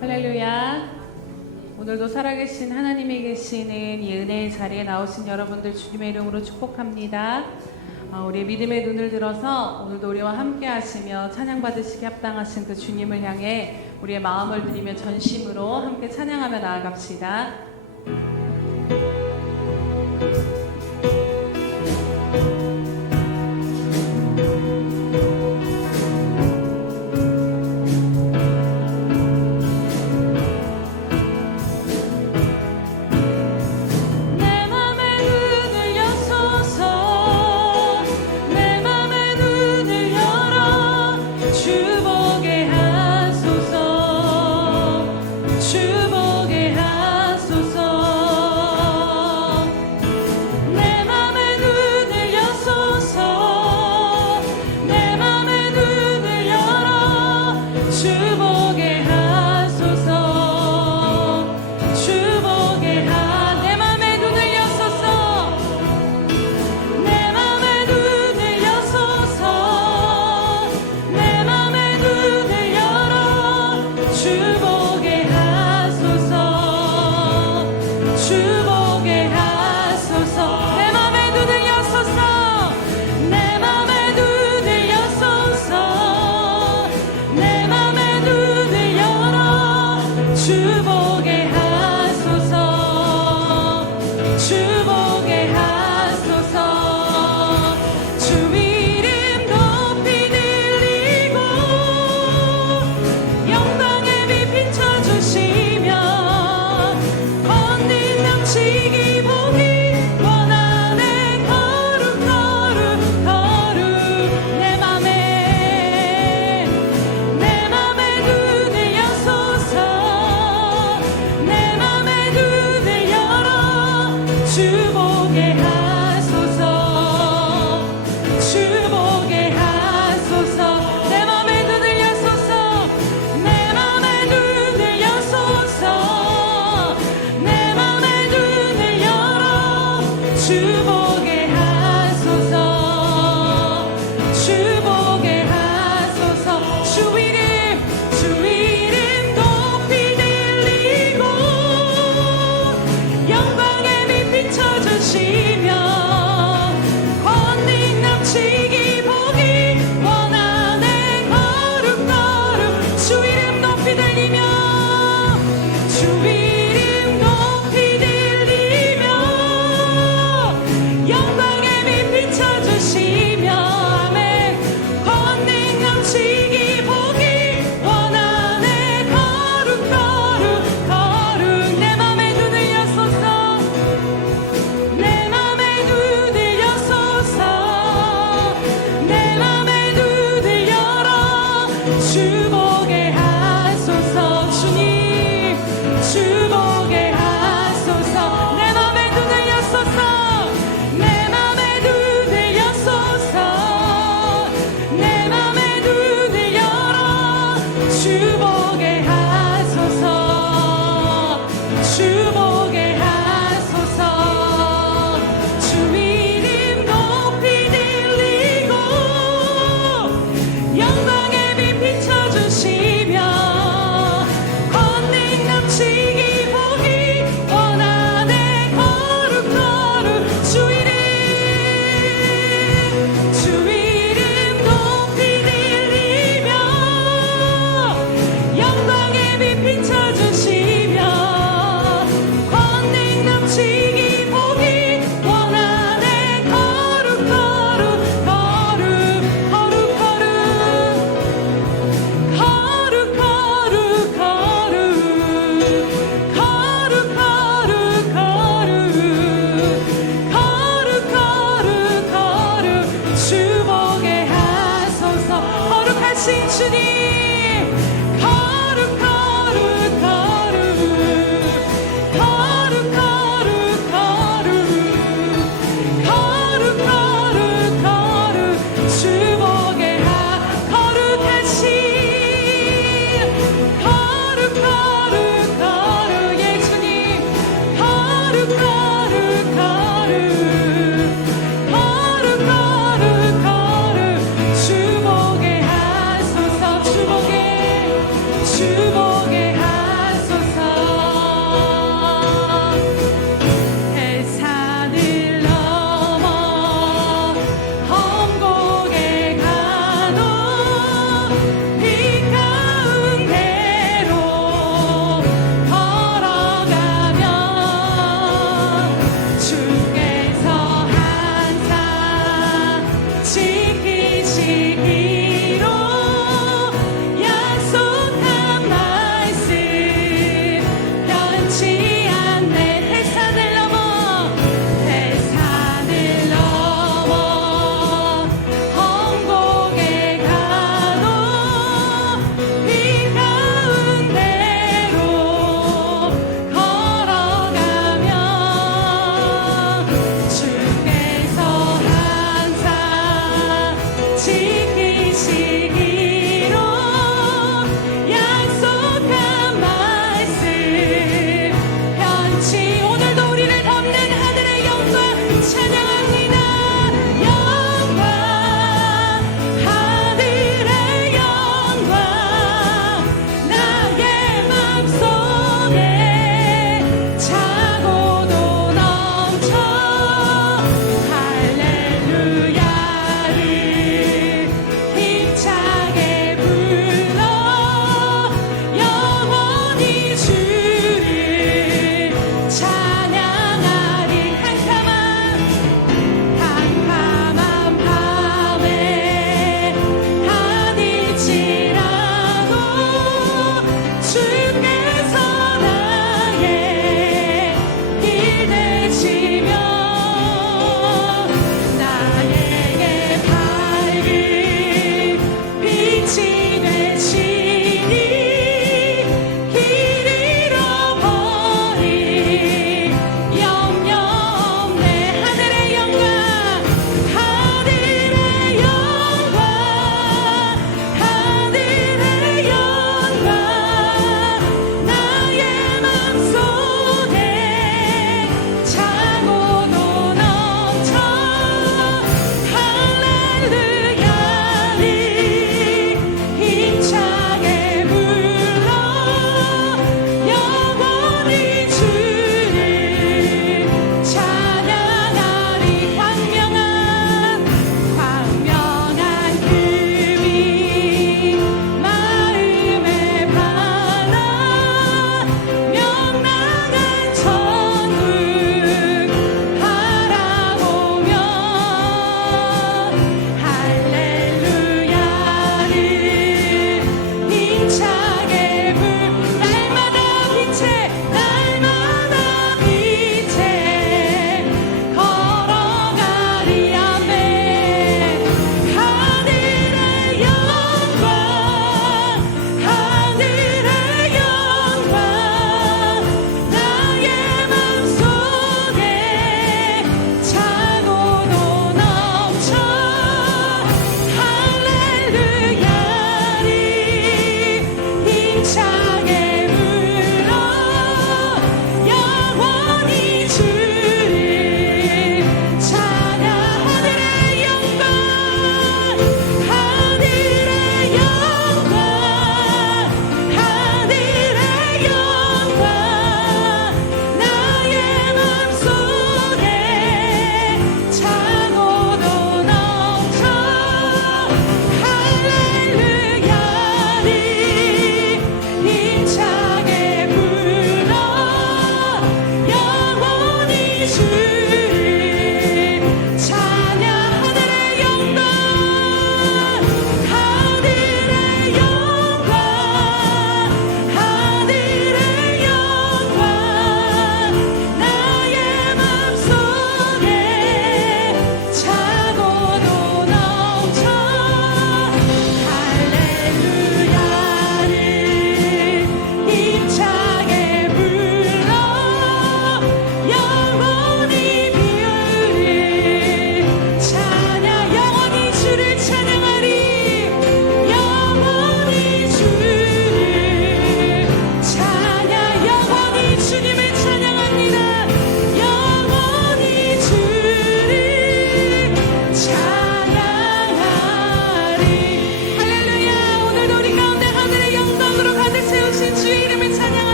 할렐루야. 오늘도 살아계신 하나님이 계시는 이 은혜의 자리에 나오신 여러분들 주님의 이름으로 축복합니다. 우리의 믿음의 눈을 들어서 오늘도 우리와 함께 하시며 찬양받으시기 합당하신 그 주님을 향해 우리의 마음을 드리며 전심으로 함께 찬양하며 나아갑시다. 영광의 빛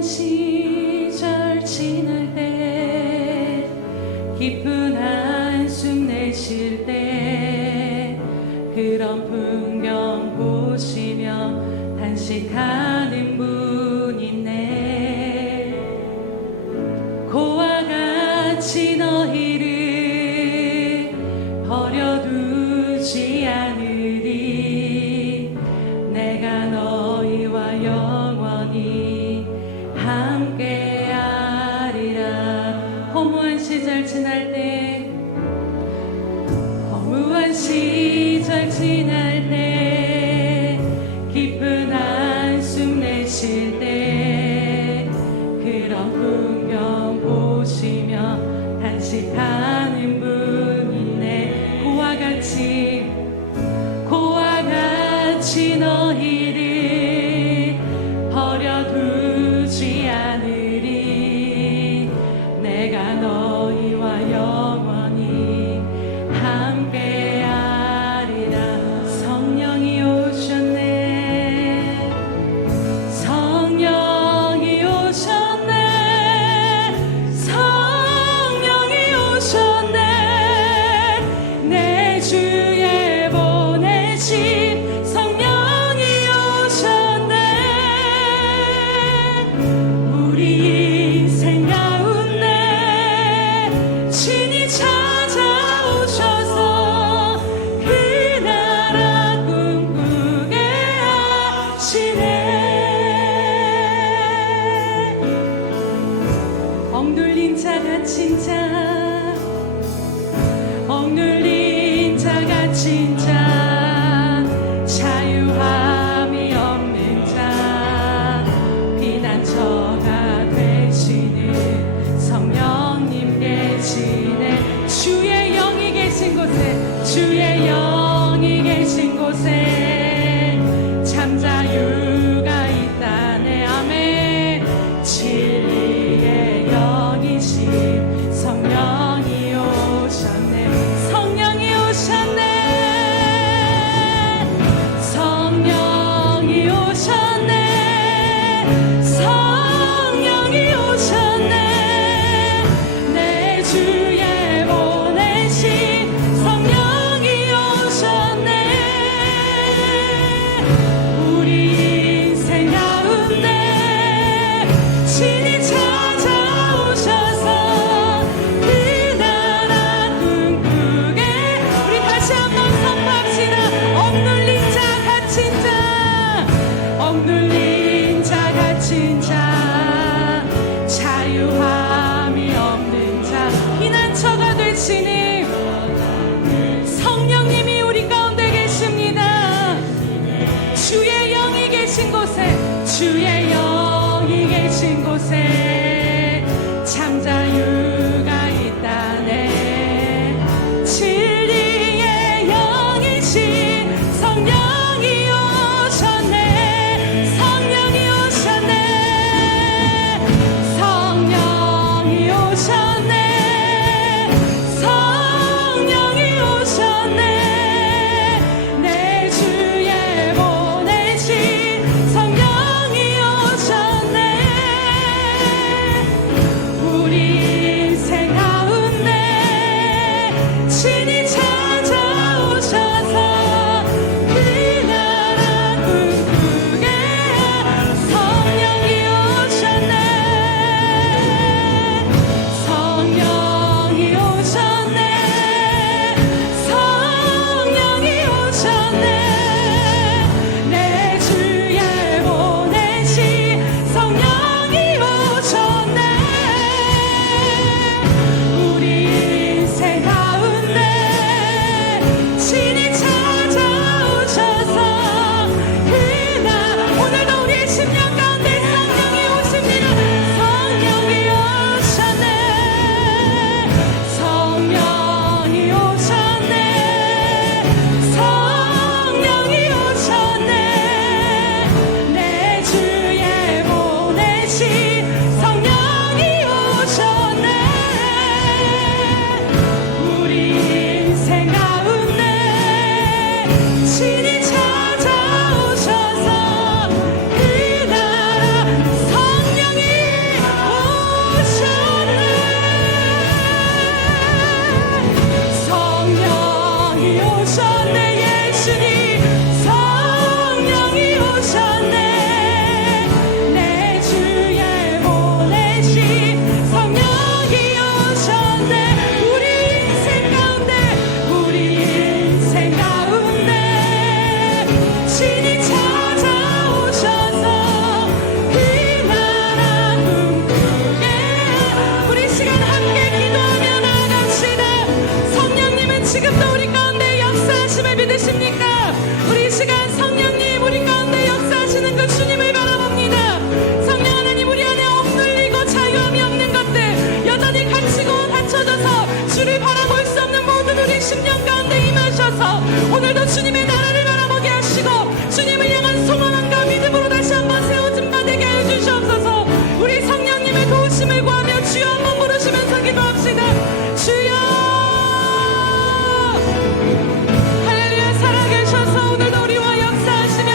시절 지날 때 깊은 한숨 내쉴 때 그런 풍경 보시며 단식하는 분 있네. 고와 같이 너희를 버려두지 않으리. 내가 너희와 영원히 함께하리라. 허무한 시절 지날 때, 허무한 시절 지날 때, 깊은 한숨 내쉴 때 그런 풍경 보시며 단식하는 분이네. 고와 같이 너희를 버려두지 않으리. 내가 너희와 영원히 함께하리라. 주의 영이 계신 곳에 참 자유가 있다네. 아멘. 진리의 영이신 성령이 오셨네. 성령이 오셨네. 성령이 오셨네. 성령이 오셨네. 내 주에 보내신 성령이 오셨네. 우리 인생 가운데 신이 찾아오셔서 그 나라 꿈꾸게. 우리 다시 한번 선포합시다. 억눌린 자 갇힌 자, 억눌린 자 갇힌 자, 자유함이 없는 자, 피난처가 되시니 성령님이 우리 가운데 계십니다. 주의 영이 계신 곳에, 주의 영이 계신 곳에 참 자유가 있다네. 진리의 영이신 성령이 오셨네. 성령이 오셨네. 성령이 오셨네. 성령이 오셨네. 내 주에 보내신 성령이 오셨네. 우리 인생 가운데 신이 찾아오셔서 그 나라 꿈꾸게. 성령이 오셨네. 성령이 오셨네. 성령이 오셨네. 내 주에 보내신 성령이 오셨네. 우리 인생 가운데 신이 찾아오셔서 그날 오늘도 우리의 심령 가운데 성령이 오십니다. 성령이 오셨네. 성령이 오셨네. 성령이 오셨네. 내 주에 보내신 성령이 오셨네. 우리 인생 가운데 신이 찾아오셔서 그 나라 성령이 오셨네. 성령이 오셨네. 예수님 성령이 오셨네. 내 주에 보내신 성령이 오셨네. 우리 인생 가운데, 우리 인생 가운데 신이 찾아오셔서 그 나라 꿈꾸게. 우리 시간 함께 기도하며 나아갑시다. 성령님은 지금도 우리 가운데 역사하심을 믿으십니까? 우리 시간 성령님 우리 가운데 역사하시는 그 주님을 바라봅니다. 성령 하나님, 우리 안에 억눌리고 자유함이 없는 것들, 여전히 갇히고 닫혀져서 주를 바라볼 수 없는 모든 우리 심령 가운데 임하셔서 오늘도 주님의 나라를 바라보게 하시고 주님을 향한 소망과 믿음으로 다시 한번 세워진 바 되게 해주시옵소서. 우리 성령님의 도우심을 구하며 주여 한번 부르시면서 기도합시다. 주여 할렐루야. 살아계셔서 오늘도 우리와 역사하시며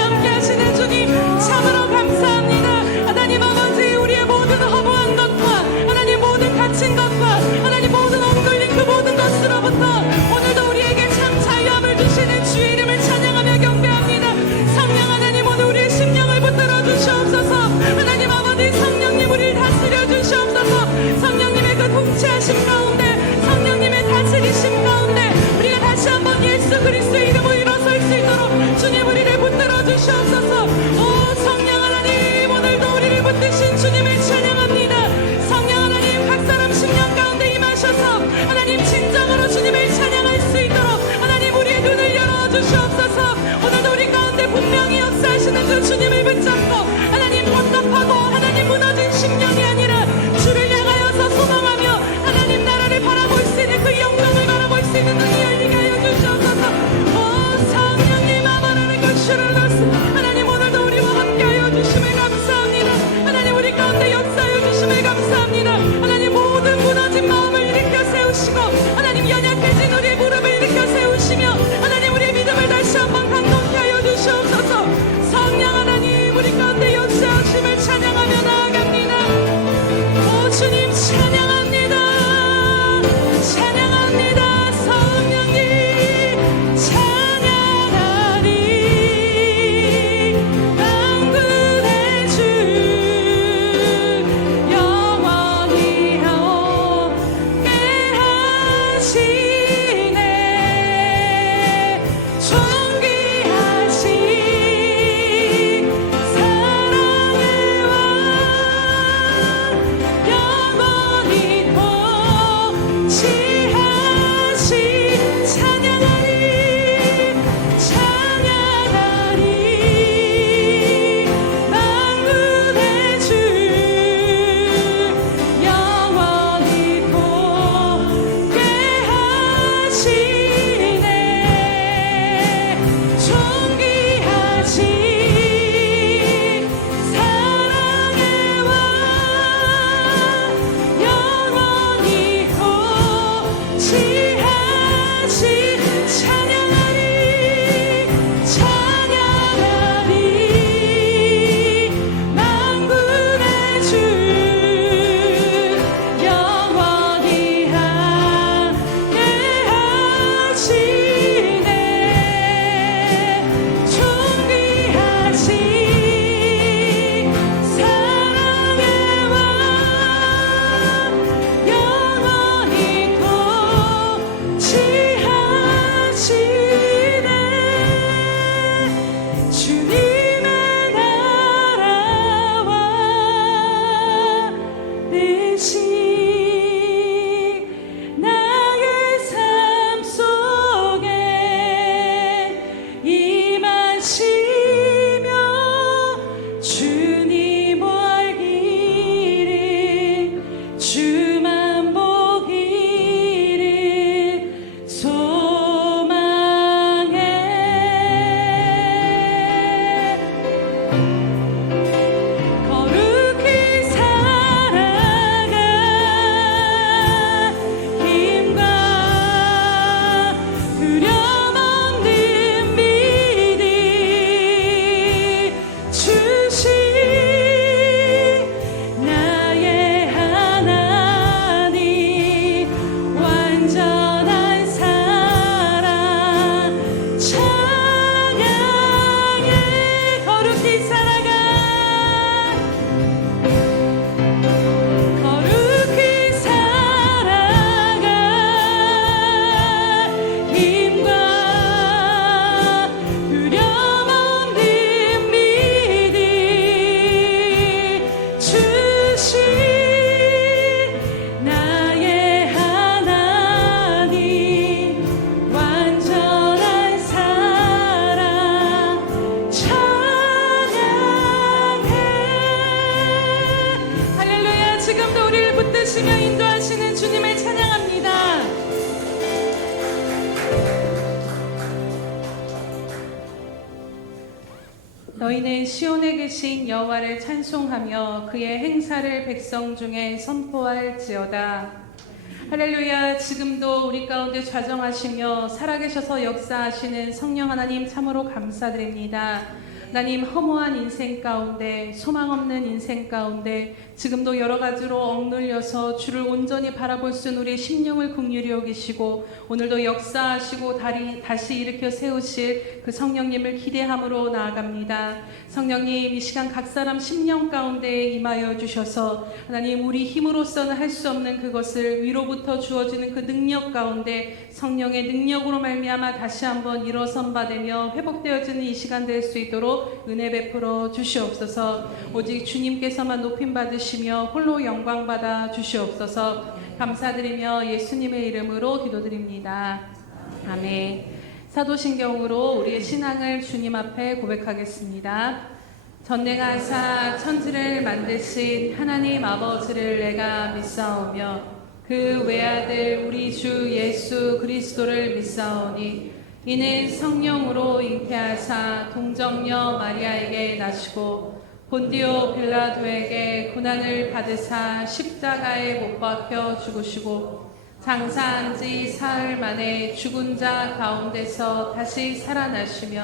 너희는 시온에 계신 여호와를 찬송하며 그의 행사를 백성 중에 선포할지어다. 할렐루야. 지금도 우리 가운데 좌정하시며 살아계셔서 역사하시는 성령 하나님 참으로 감사드립니다. 하나님, 허무한 인생 가운데, 소망 없는 인생 가운데 지금도 여러 가지로 억눌려서 주를 온전히 바라볼 수 있는 우리의 심령을 긍휼히 여기시고 오늘도 역사하시고 다시 일으켜 세우실 그 성령님을 기대함으로 나아갑니다. 성령님, 이 시간 각 사람 심령 가운데 임하여 주셔서 하나님, 우리 힘으로서는 할 수 없는 그것을 위로부터 주어지는 그 능력 가운데 성령의 능력으로 말미암아 다시 한번 일어선 바 되며 회복되어지는 이 시간 될 수 있도록 은혜 베풀어 주시옵소서. 오직 주님께서만 높임 받으시며 홀로 영광 받아 주시옵소서. 감사드리며 예수님의 이름으로 기도드립니다. 아멘. 사도신경으로 우리의 신앙을 주님 앞에 고백하겠습니다. 전능하사 천지를 만드신 하나님 아버지를 내가 믿사오며 그 외아들 우리 주 예수 그리스도를 믿사오니 이는 성령으로 잉태하사 동정녀 마리아에게 나시고 본디오 빌라도에게 고난을 받으사 십자가에 못 박혀 죽으시고 장사한 지 사흘 만에 죽은 자 가운데서 다시 살아나시며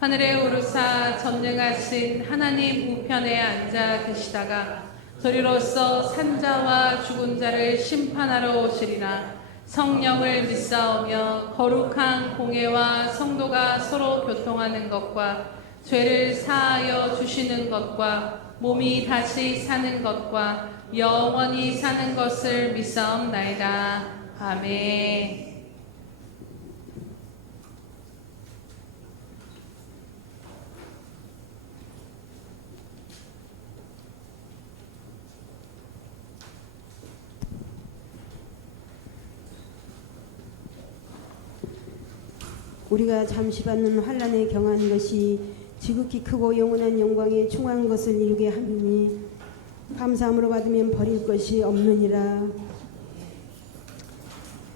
하늘에 오르사 전능하신 하나님 우편에 앉아 계시다가 저리로서 산자와 죽은 자를 심판하러 오시리라. 성령을 믿사오며 거룩한 공회와 성도가 서로 교통하는 것과 죄를 사하여 주시는 것과 몸이 다시 사는 것과 영원히 사는 것을 믿사옵나이다. 아멘. 우리가 잠시 받는 환난에 경한 것이 지극히 크고 영원한 영광에 충만한 것을 이루게 하느니 감사함으로 받으면 버릴 것이 없느니라.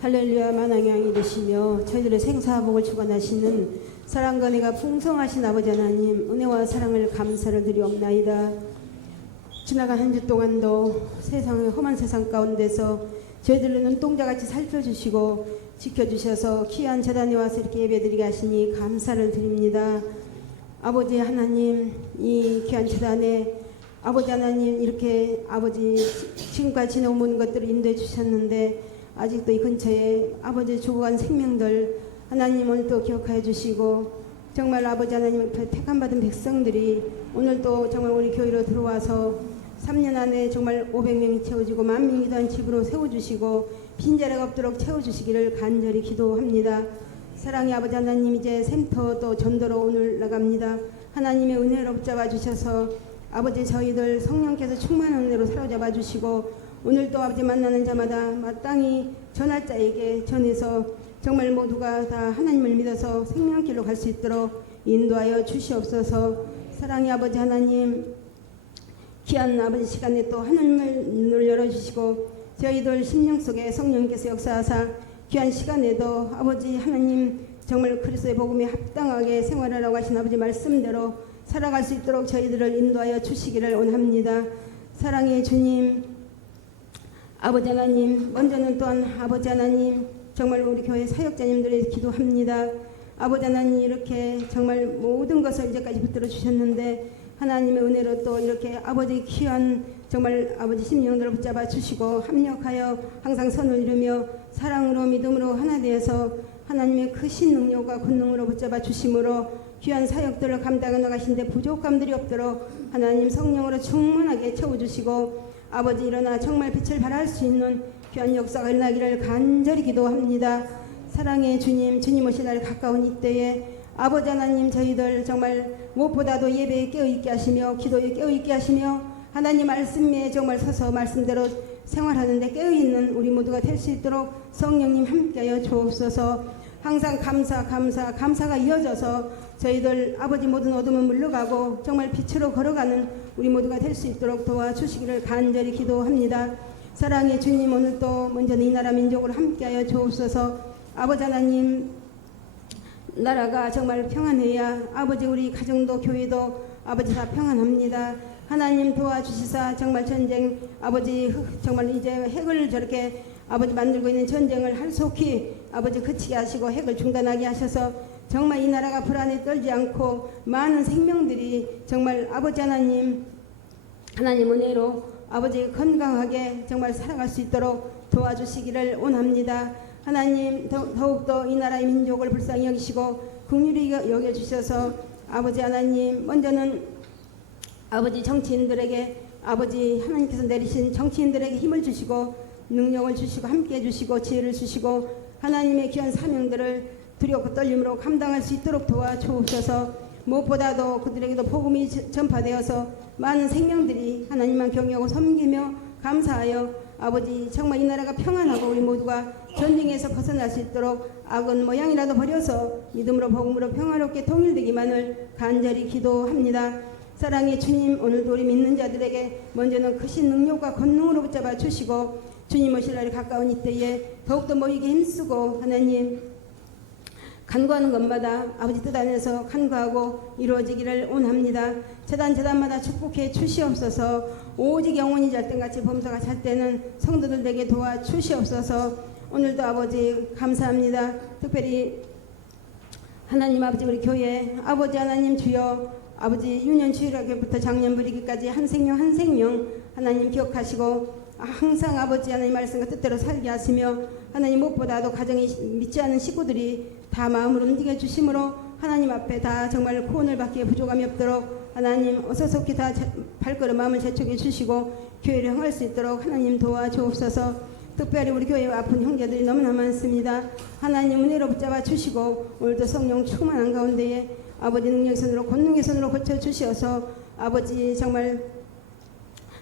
할렐루야. 만왕의 되시며 저희들의 생사복을 주관하시는 사랑과 은혜가 풍성하신 아버지 하나님, 은혜와 사랑을 감사를 드리옵나이다. 지나간 한 주 동안도 세상의 험한 세상 가운데서 저희들을 눈동자같이 살펴주시고 지켜주셔서 귀한 제단에 와서 이렇게 예배드리게 하시니 감사를 드립니다. 아버지 하나님, 이 귀한 제단에 아버지 하나님 이렇게 아버지 지금까지 지내온 모든 것들을 인도해 주셨는데 아직도 이 근처에 아버지 죽어간 생명들 하나님 오늘 또 기억하여 주시고 정말 아버지 하나님 택함받은 백성들이 오늘 또 정말 우리 교회로 들어와서 3년 안에 정말 500명이 채워지고 10,000명이 더 집으로 세워주시고 빈자리가 없도록 채워주시기를 간절히 기도합니다. 사랑의 아버지 하나님, 이제 센터 또 전도로 오늘 나갑니다. 하나님의 은혜로 붙잡아 주셔서 아버지 저희들 성령께서 충만한 은혜로 사로잡아 주시고 오늘 또 아버지 만나는 자마다 마땅히 전할 자에게 전해서 정말 모두가 다 하나님을 믿어서 생명길로 갈 수 있도록 인도하여 주시옵소서. 사랑의 아버지 하나님, 귀한 아버지 시간에 또 하늘을 눈을 열어주시고 저희들 심령 속에 성령께서 역사하사 귀한 시간에도 아버지 하나님 정말 그리스도의 복음에 합당하게 생활하라고 하신 아버지 말씀대로 살아갈 수 있도록 저희들을 인도하여 주시기를 원합니다. 사랑의 주님, 아버지 하나님, 먼저는 또한 아버지 하나님 정말 우리 교회 사역자님들의 기도합니다. 아버지 하나님, 이렇게 정말 모든 것을 이제까지 붙들어 주셨는데 하나님의 은혜로 또 이렇게 아버지 귀한 정말 아버지 심령들을 붙잡아 주시고 합력하여 항상 선을 이루며 사랑으로 믿음으로 하나 되어서 하나님의 크신 능력과 권능으로 붙잡아 주심으로 귀한 사역들을 감당해 나가신데 부족함들이 없도록 하나님 성령으로 충만하게 채워주시고 아버지 일어나 정말 빛을 발할 수 있는 귀한 역사가 일어나기를 간절히 기도합니다. 사랑의 주님, 주님 오실 날 가까운 이때에 아버지 하나님 저희들 정말 무엇보다도 예배에 깨어있게 하시며 기도에 깨어있게 하시며 하나님 말씀에 정말 서서 말씀대로 생활하는데 깨어있는 우리 모두가 될 수 있도록 성령님 함께하여 주옵소서. 항상 감사가 이어져서 저희들 아버지 모든 어둠은 물러가고 정말 빛으로 걸어가는 우리 모두가 될 수 있도록 도와주시기를 간절히 기도합니다. 사랑의 주님, 오늘 또 먼저는 이 나라 민족으로 함께하여 주옵소서. 아버지 하나님, 나라가 정말 평안해야 아버지 우리 가정도 교회도 아버지 다 평안합니다. 하나님 도와주시사 정말 전쟁 아버지 정말 이제 핵을 저렇게 아버지 만들고 있는 전쟁을 할속히 아버지 그치게 하시고 핵을 중단하게 하셔서 정말 이 나라가 불안에 떨지 않고 많은 생명들이 정말 아버지 하나님 은혜로 아버지 건강하게 정말 살아갈 수 있도록 도와주시기를 원합니다. 하나님 더욱더 이 나라의 민족을 불쌍히 여기시고 긍휼히 여겨주셔서 아버지 하나님 먼저는 아버지 정치인들에게 아버지 하나님께서 내리신 정치인들에게 힘을 주시고 능력을 주시고 함께해 주시고 지혜를 주시고 하나님의 귀한 사명들을 두렵고 떨림으로 감당할 수 있도록 도와주옵소서. 무엇보다도 그들에게도 복음이 전파되어서 많은 생명들이 하나님만 경외하고 섬기며 감사하여 아버지 정말 이 나라가 평안하고 우리 모두가 전쟁에서 벗어날 수 있도록 악은 모양이라도 버려서 믿음으로 복음으로 평화롭게 통일되기만을 간절히 기도합니다. 사랑의 주님, 오늘도 우리 믿는 자들에게 먼저는 크신 능력과 권능으로 붙잡아 주시고 주님 오실 날이 가까운 이때에 더욱더 모이게 힘쓰고 하나님 간구하는 것마다 아버지 뜻 안에서 간구하고 이루어지기를 원합니다. 재단마다 축복해 주시옵소서. 오직 영원히 잘 때같이 범사가 잘 때는 성도들에게 도와 주시옵소서. 오늘도 아버지 감사합니다. 특별히 하나님 아버지 우리 교회 아버지 하나님 주여 아버지 유년 주일학교부터 작년 부리기까지 한 생명 하나님 기억하시고 항상 아버지 하나님 말씀과 뜻대로 살게 하시며 하나님 무엇보다도 가정에 믿지 않는 식구들이 다 마음으로 움직여 주심으로 하나님 앞에 다 정말 구원을 받기에 부족함이 없도록 하나님 어서속히 다 발걸음 마음을 재촉해 주시고 교회를 향할 수 있도록 하나님 도와주옵소서. 특별히 우리 교회 아픈 형제들이 너무나 많습니다. 하나님 은혜로 붙잡아 주시고 오늘도 성령 충만한 가운데에 아버지 능력의 손으로 권능의 손으로 고쳐주시어서 아버지 정말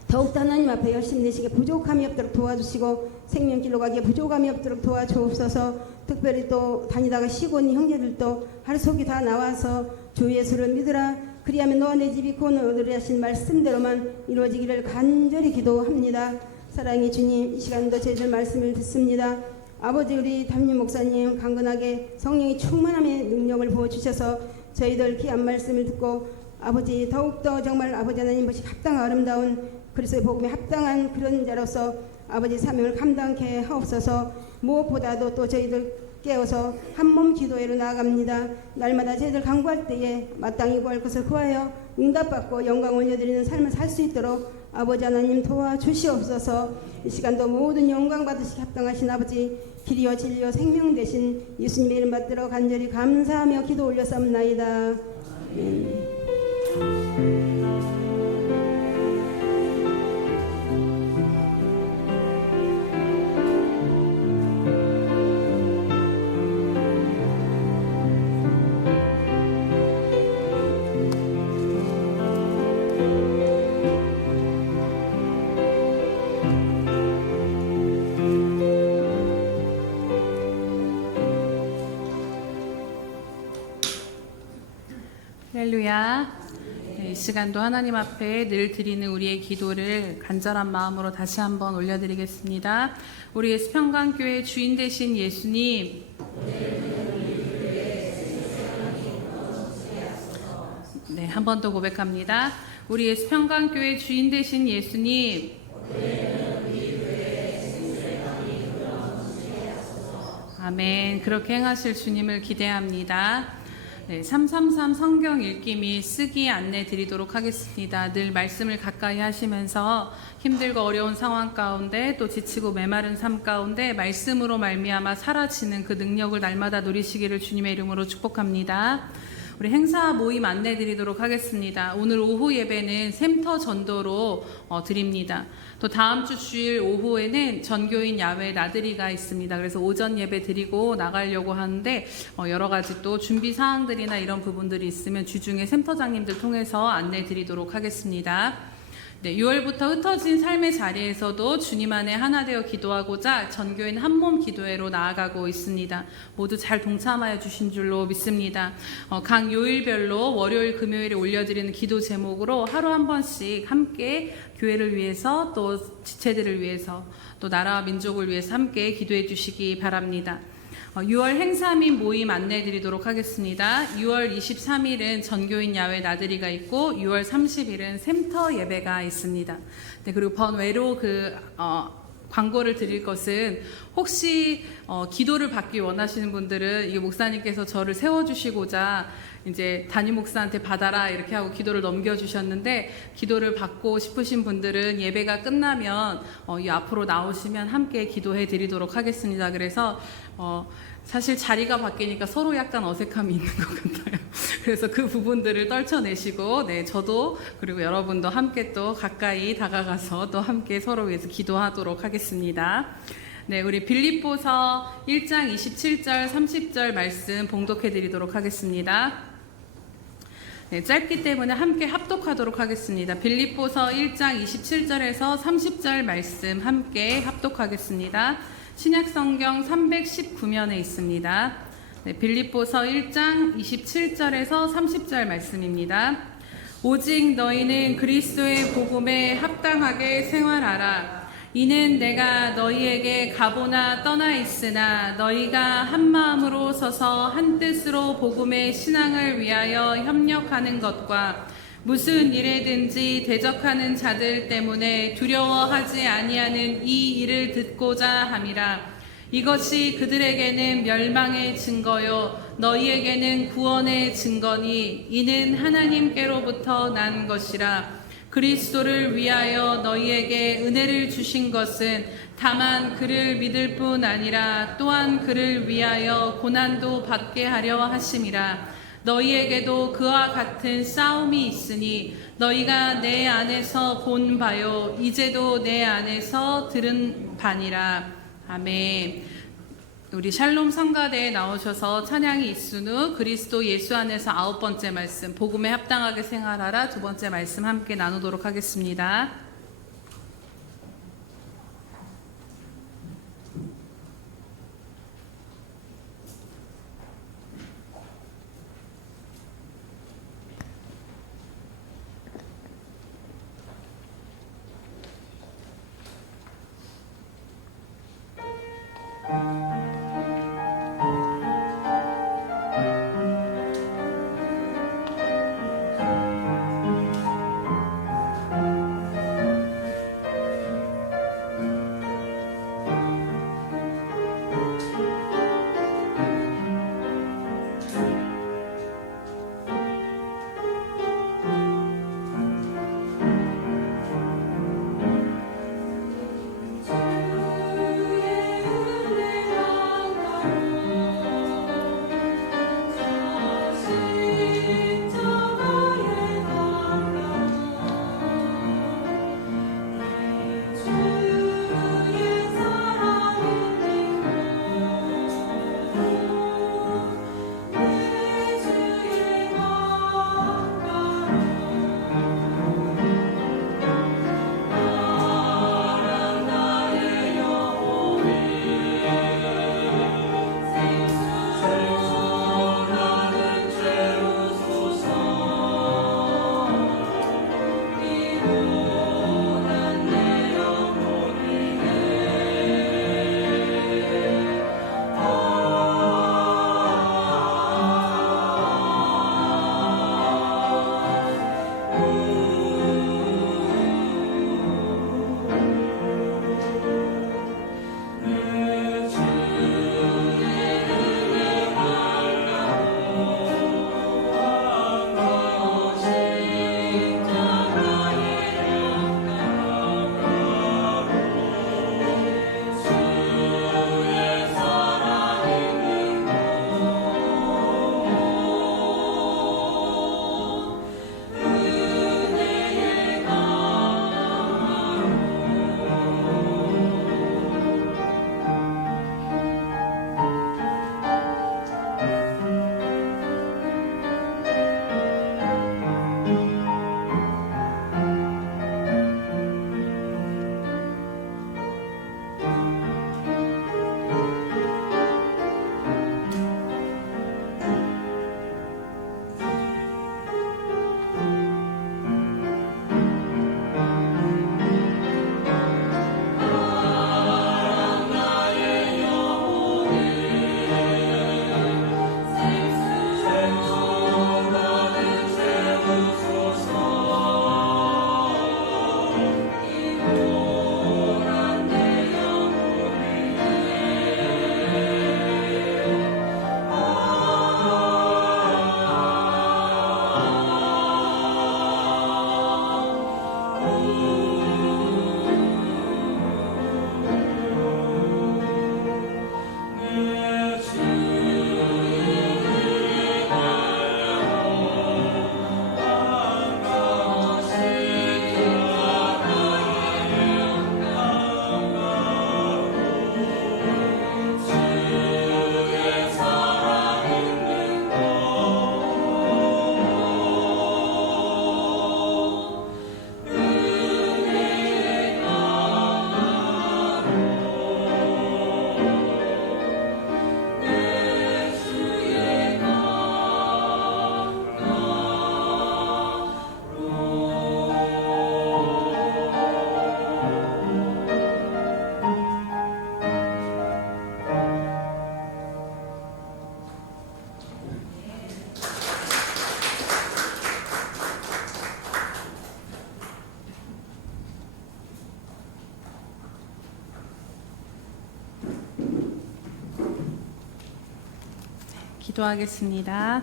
더욱더 하나님 앞에 열심히 내시게 부족함이 없도록 도와주시고 생명길로 가기에 부족함이 없도록 도와주옵소서. 특별히 또 다니다가 쉬고 있는 형제들도 하루 속이 다 나와서 주 예수를 믿으라 그리하면 너와 내 집이 구원을 얻으리 하신 말씀대로만 이루어지기를 간절히 기도합니다. 사랑의 주님, 이 시간도 저희들 말씀을 듣습니다. 아버지 우리 담임 목사님 강건하게 성령의 충만함의 능력을 부어주셔서 저희들 귀한 말씀을 듣고 아버지 더욱더 정말 아버지 하나님 것이 합당한 아름다운 그리스도의 복음에 합당한 그런 자로서 아버지 사명을 감당케 하옵소서. 무엇보다도 또 저희들 깨어서 한몸 기도회로 나아갑니다. 날마다 저희들 간구할 때에 마땅히 구할 것을 구하여 응답받고 영광 올려드리는 삶을 살 수 있도록 아버지 하나님 도와주시옵소서. 이 시간도 모든 영광 받으시기 합당하신 아버지 길이요 진리요 생명 되신 예수님의 이름 받들어 간절히 감사하며 기도 올렸사옵나이다. 아멘. 할렐루야. 네, 이 시간도 하나님 앞에 늘 드리는 우리의 기도를 간절한 마음으로 다시 한번 올려드리겠습니다. 우리 예수평강교회 주인 되신 예수님, 네, 한 번 더 고백합니다. 우리 예수평강교회 주인 되신 예수님, 아멘. 그렇게 행하실 주님을 기대합니다. 네, 333 성경 읽기 및 쓰기 안내 드리도록 하겠습니다. 늘 말씀을 가까이 하시면서 힘들고 어려운 상황 가운데 또 지치고 메마른 삶 가운데 말씀으로 말미암아 사라지는 그 능력을 날마다 누리시기를 주님의 이름으로 축복합니다. 우리 행사 모임 안내 드리도록 하겠습니다. 오늘 오후 예배는 샘터 전도로 드립니다. 또 다음 주 주일 오후에는 전교인 야외 나들이가 있습니다. 그래서 오전 예배 드리고 나가려고 하는데 여러 가지 또 준비 사항들이나 이런 부분들이 있으면 주중에 샘터장님들 통해서 안내 드리도록 하겠습니다. 네, 6월부터 흩어진 삶의 자리에서도 주님 안에 하나 되어 기도하고자 전교인 한몸 기도회로 나아가고 있습니다. 모두 잘 동참하여 주신 줄로 믿습니다. 각 요일별로 월요일, 금요일에 올려드리는 기도 제목으로 하루 한 번씩 함께 교회를 위해서 또 지체들을 위해서 또 나라와 민족을 위해서 함께 기도해 주시기 바랍니다. 6월 행사 및 모임 안내 드리도록 하겠습니다. 6월 23일은 전교인 야외 나들이가 있고 6월 30일은 샘터 예배가 있습니다. 네, 그리고 번외로 광고를 드릴 것은 혹시 기도를 받기 원하시는 분들은 이 목사님께서 저를 세워주시고자 이제 담임 목사한테 받아라 이렇게 하고 기도를 넘겨주셨는데 기도를 받고 싶으신 분들은 예배가 끝나면 이 앞으로 나오시면 함께 기도해 드리도록 하겠습니다. 그래서 사실 자리가 바뀌니까 서로 약간 어색함이 있는 것 같아요. 그래서 그 부분들을 떨쳐내시고 네, 저도 그리고 여러분도 함께 또 가까이 다가가서 또 함께 서로 위해서 기도하도록 하겠습니다. 네, 우리 빌립보서 1장 27절 30절 말씀 봉독해 드리도록 하겠습니다. 네, 짧기 때문에 함께 합독하도록 하겠습니다. 빌립보서 1장 27절에서 30절 말씀 함께 합독하겠습니다. 신약성경 319면에 있습니다. 네, 빌립보서 1장 27절에서 30절 말씀입니다. 오직 너희는 그리스도의 복음에 합당하게 생활하라. 이는 내가 너희에게 가보나 떠나 있으나 너희가 한 마음으로 서서 한 뜻으로 복음의 신앙을 위하여 협력하는 것과 무슨 일에든지 대적하는 자들 때문에 두려워하지 아니하는 이 일을 듣고자 함이라. 이것이 그들에게는 멸망의 증거요 너희에게는 구원의 증거니 이는 하나님께로부터 난 것이라. 그리스도를 위하여 너희에게 은혜를 주신 것은 다만 그를 믿을 뿐 아니라 또한 그를 위하여 고난도 받게 하려 하심이라. 너희에게도 그와 같은 싸움이 있으니 너희가 내 안에서 본 바요 이제도 내 안에서 들은 바니라. 아멘. 우리 샬롬 성가대에 나오셔서 찬양이 있은 후 그리스도 예수 안에서 9번째 말씀 복음에 합당하게 생활하라 2번째 말씀 함께 나누도록 하겠습니다. 기도하겠습니다.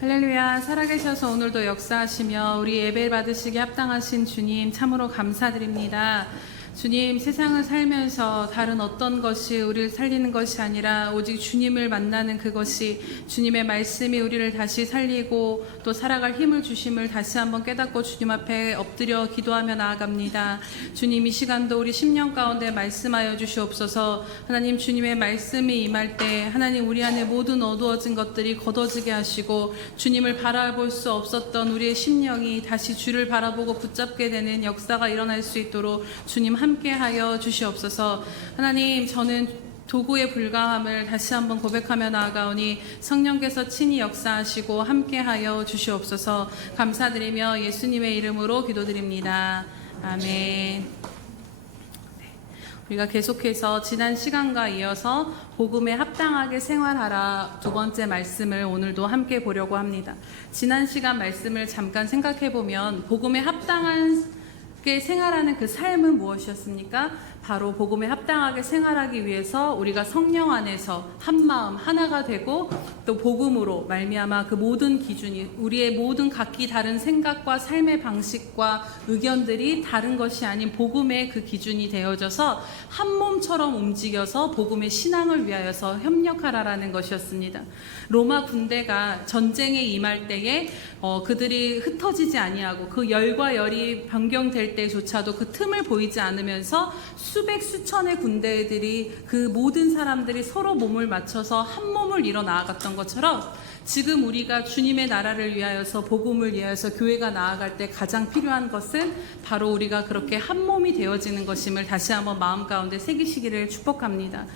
할렐루야. 살아계셔서 오늘도 역사하시며 우리 예배 받으시기 합당하신 주님 참으로 감사드립니다. 주님, 세상을 살면서 다른 어떤 것이 우리를 살리는 것이 아니라 오직 주님을 만나는 그것이, 주님의 말씀이 우리를 다시 살리고 또 살아갈 힘을 주심을 다시 한번 깨닫고 주님 앞에 엎드려 기도하며 나아갑니다. 주님, 이 시간도 우리 심령 가운데 말씀하여 주시옵소서. 하나님, 주님의 말씀이 임할 때 하나님 우리 안에 모든 어두워진 것들이 걷어지게 하시고 주님을 바라볼 수 없었던 우리의 심령이 다시 주를 바라보고 붙잡게 되는 역사가 일어날 수 있도록 주님 함께하여 주시옵소서. 하나님, 저는 도구의 불가함을 다시 한번 고백하며 나아가오니 성령께서 친히 역사하시고 함께하여 주시옵소서. 감사드리며 예수님의 이름으로 기도드립니다. 아멘. 우리가 계속해서 지난 시간과 이어서 복음에 합당하게 생활하라 두 번째 말씀을 오늘도 함께 보려고 합니다. 지난 시간 말씀을 잠깐 생각해 보면 복음에 합당한 생활하는 그 삶은 무엇이었습니까? 바로 복음에 합당하게 생활하기 위해서 우리가 성령 안에서 한 마음 하나가 되고 또 복음으로 말미암아 그 모든 기준이, 우리의 모든 각기 다른 생각과 삶의 방식과 의견들이 다른 것이 아닌 복음의 그 기준이 되어져서 한 몸처럼 움직여서 복음의 신앙을 위하여서 협력하라라는 것이었습니다. 로마 군대가 전쟁에 임할 때에 그들이 흩어지지 아니하고 그 열과 열이 변경될 때조차도 그 틈을 보이지 않으면서 수백 수천의 군대들이, 그 모든 사람들이 서로 몸을 맞춰서 한 몸을 이뤄 나아갔던 것처럼 지금 우리가 주님의 나라를 위하여서, 복음을 위하여서 교회가 나아갈 때 가장 필요한 것은 바로 우리가 그렇게 한 몸이 되어지는 것임을 다시 한번 마음 가운데 새기시기를 축복합니다.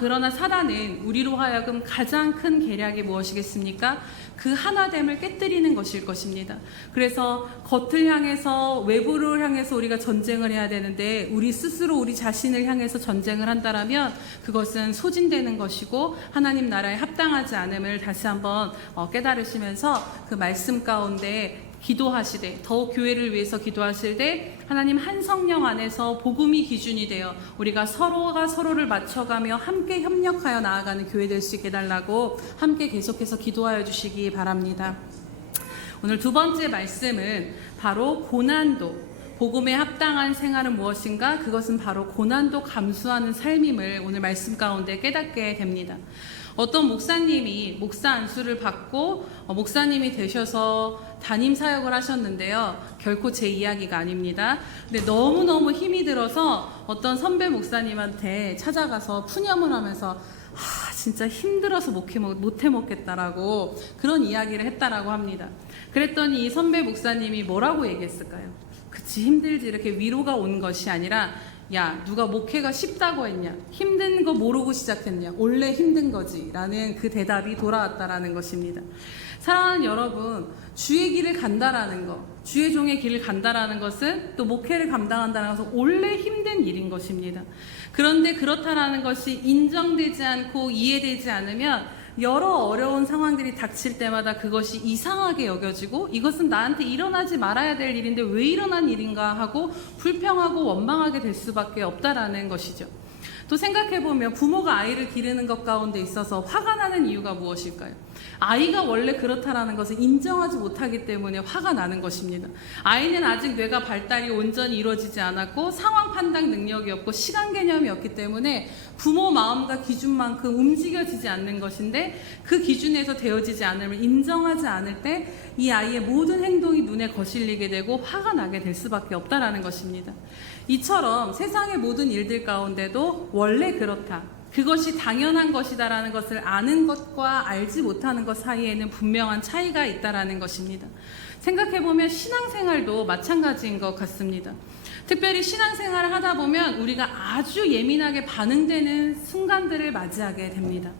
그러나 사단은 우리로 하여금 가장 큰 계략이 무엇이겠습니까? 그 하나됨을 깨뜨리는 것일 것입니다. 그래서 겉을 향해서, 외부를 향해서 우리가 전쟁을 해야 되는데 우리 스스로 우리 자신을 향해서 전쟁을 한다라면 그것은 소진되는 것이고 하나님 나라에 합당하지 않음을 다시 한번 깨달으시면서 그 말씀 가운데 기도하시되, 더욱 교회를 위해서 기도하실 때 하나님 한 성령 안에서 복음이 기준이 되어 우리가 서로가 서로를 맞춰가며 함께 협력하여 나아가는 교회 될 수 있게 해달라고 함께 계속해서 기도하여 주시기 바랍니다. 오늘 두 번째 말씀은 바로 고난도, 복음에 합당한 생활은 무엇인가? 그것은 바로 고난도 감수하는 삶임을 오늘 말씀 가운데 깨닫게 됩니다. 어떤 목사님이 목사 안수를 받고 목사님이 되셔서 담임 사역을 하셨는데요. 결코 제 이야기가 아닙니다. 근데 너무너무 힘이 들어서 어떤 선배 목사님한테 찾아가서 푸념을 하면서 진짜 힘들어서 못 해먹겠다라고 그런 이야기를 했다라고 합니다. 그랬더니 이 선배 목사님이 뭐라고 얘기했을까요? 그치, 힘들지, 이렇게 위로가 온 것이 아니라, 야, 누가 목회가 쉽다고 했냐? 힘든 거 모르고 시작했냐? 원래 힘든 거지 라는 그 대답이 돌아왔다라는 것입니다. 사랑하는 여러분, 주의 길을 간다라는 것, 주의 종의 길을 간다라는 것은 또 목회를 감당한다는 것은 원래 힘든 일인 것입니다. 그런데 그렇다라는 것이 인정되지 않고 이해되지 않으면 여러 어려운 상황들이 닥칠 때마다 그것이 이상하게 여겨지고 이것은 나한테 일어나지 말아야 될 일인데 왜 일어난 일인가 하고 불평하고 원망하게 될 수밖에 없다라는 것이죠. 또 생각해보면 부모가 아이를 기르는 것 가운데 있어서 화가 나는 이유가 무엇일까요? 아이가 원래 그렇다라는 것을 인정하지 못하기 때문에 화가 나는 것입니다. 아이는 아직 뇌가 발달이 온전히 이루어지지 않았고 상황 판단 능력이 없고 시간 개념이 없기 때문에 부모 마음과 기준만큼 움직여지지 않는 것인데 그 기준에서 되어지지 않음을 인정하지 않을 때 이 아이의 모든 행동이 눈에 거슬리게 되고 화가 나게 될 수밖에 없다라는 것입니다. 이처럼 세상의 모든 일들 가운데도 원래 그렇다, 그것이 당연한 것이다라는 것을 아는 것과 알지 못하는 것 사이에는 분명한 차이가 있다라는 것입니다. 생각해보면 신앙생활도 마찬가지인 것 같습니다. 특별히 신앙생활을 하다 보면 우리가 아주 예민하게 반응되는 순간들을 맞이하게 됩니다.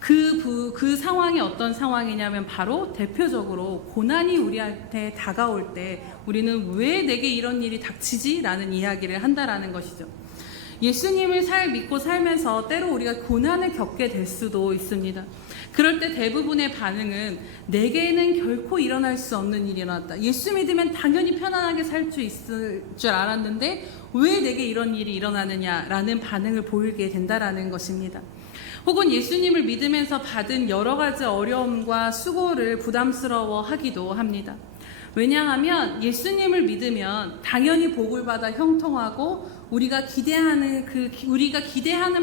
그 상황이 어떤 상황이냐면 바로 대표적으로 고난이 우리한테 다가올 때 우리는 왜 내게 이런 일이 닥치지? 라는 이야기를 한다라는 것이죠. 예수님을 믿고 살면서 때로 우리가 고난을 겪게 될 수도 있습니다. 그럴 때 대부분의 반응은 내게는 결코 일어날 수 없는 일이 일어났다. 예수 믿으면 당연히 편안하게 살 수 있을 줄 알았는데 왜 내게 이런 일이 일어나느냐라는 반응을 보이게 된다라는 것입니다. 혹은 예수님을 믿으면서 받은 여러 가지 어려움과 수고를 부담스러워 하기도 합니다. 왜냐하면 예수님을 믿으면 당연히 복을 받아 형통하고 우리가 기대하는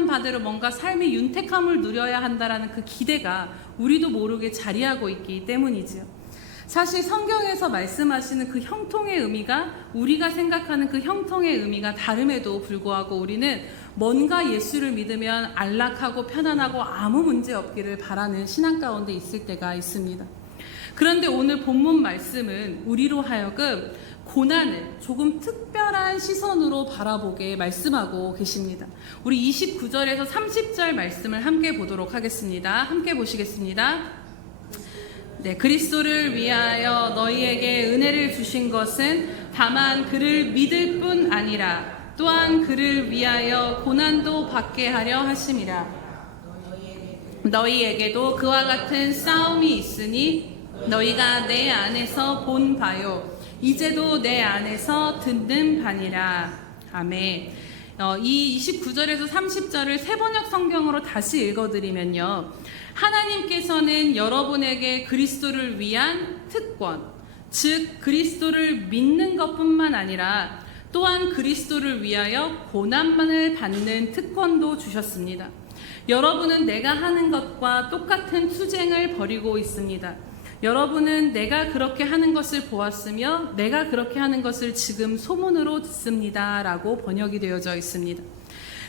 바대로 뭔가 삶의 윤택함을 누려야 한다라는 그 기대가 우리도 모르게 자리하고 있기 때문이지요. 사실 성경에서 말씀하시는 그 형통의 의미가 우리가 생각하는 그 형통의 의미가 다름에도 불구하고 우리는 뭔가 예수를 믿으면 안락하고 편안하고 아무 문제 없기를 바라는 신앙 가운데 있을 때가 있습니다. 그런데 오늘 본문 말씀은 우리로 하여금 고난을 조금 특별한 시선으로 바라보게 말씀하고 계십니다. 우리 29절에서 30절 말씀을 함께 보도록 하겠습니다. 함께 보시겠습니다. 네, 그리스도를 위하여 너희에게 은혜를 주신 것은 다만 그를 믿을 뿐 아니라 또한 그를 위하여 고난도 받게 하려 하심이라. 너희에게도 그와 같은 싸움이 있으니 너희가 내 안에서 본 바요 이제도 내 안에서 듣는 바니라. 아멘. 이 29절에서 30절을 세번역 성경으로 다시 읽어드리면요, 하나님께서는 여러분에게 그리스도를 위한 특권, 즉 그리스도를 믿는 것뿐만 아니라 또한 그리스도를 위하여 고난만을 받는 특권도 주셨습니다. 여러분은 내가 하는 것과 똑같은 투쟁을 벌이고 있습니다. 여러분은 내가 그렇게 하는 것을 보았으며 내가 그렇게 하는 것을 지금 소문으로 듣습니다 라고 번역이 되어져 있습니다.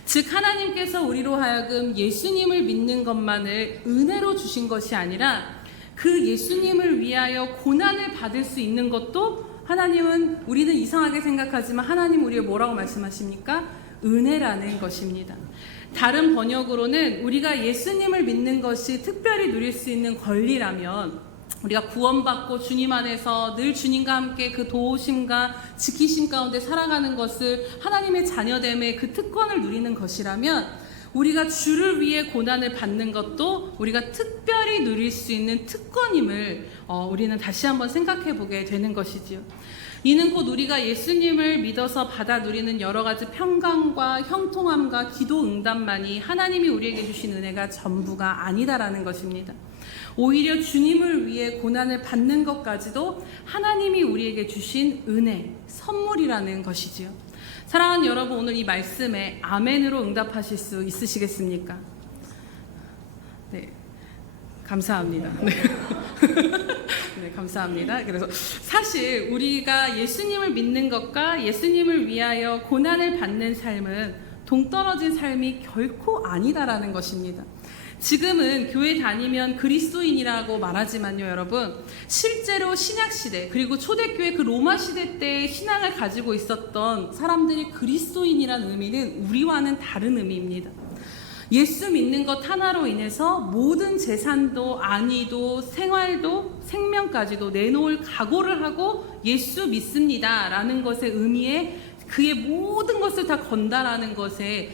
즉 하나님께서 우리로 하여금 예수님을 믿는 것만을 은혜로 주신 것이 아니라 그 예수님을 위하여 고난을 받을 수 있는 것도 하나님은, 우리는 이상하게 생각하지만 하나님 우리에게 뭐라고 말씀하십니까? 은혜라는 것입니다. 다른 번역으로는 우리가 예수님을 믿는 것이 특별히 누릴 수 있는 권리라면 우리가 구원받고 주님 안에서 늘 주님과 함께 그 도우심과 지키심 가운데 살아가는 것을 하나님의 자녀됨의 그 특권을 누리는 것이라면 우리가 주를 위해 고난을 받는 것도 우리가 특별히 누릴 수 있는 특권임을 우리는 다시 한번 생각해 보게 되는 것이지요. 이는 곧 우리가 예수님을 믿어서 받아 누리는 여러 가지 평강과 형통함과 기도 응답만이 하나님이 우리에게 주신 은혜가 전부가 아니다라는 것입니다. 오히려 주님을 위해 고난을 받는 것까지도 하나님이 우리에게 주신 은혜, 선물이라는 것이지요. 사랑하는 여러분, 오늘 이 말씀에 아멘으로 응답하실 수 있으시겠습니까? 네, 감사합니다. 네. 네, 감사합니다. 그래서 사실 우리가 예수님을 믿는 것과 예수님을 위하여 고난을 받는 삶은 동떨어진 삶이 결코 아니다라는 것입니다. 지금은 교회 다니면 그리스도인이라고 말하지만요, 여러분, 실제로 신약시대 그리고 초대교회 그 로마시대 때의 신앙을 가지고 있었던 사람들이 그리스도인이라는 의미는 우리와는 다른 의미입니다. 예수 믿는 것 하나로 인해서 모든 재산도 안위도 생활도 생명까지도 내놓을 각오를 하고 예수 믿습니다 라는 것의 의미에 그의 모든 것을 다 건다라는 것에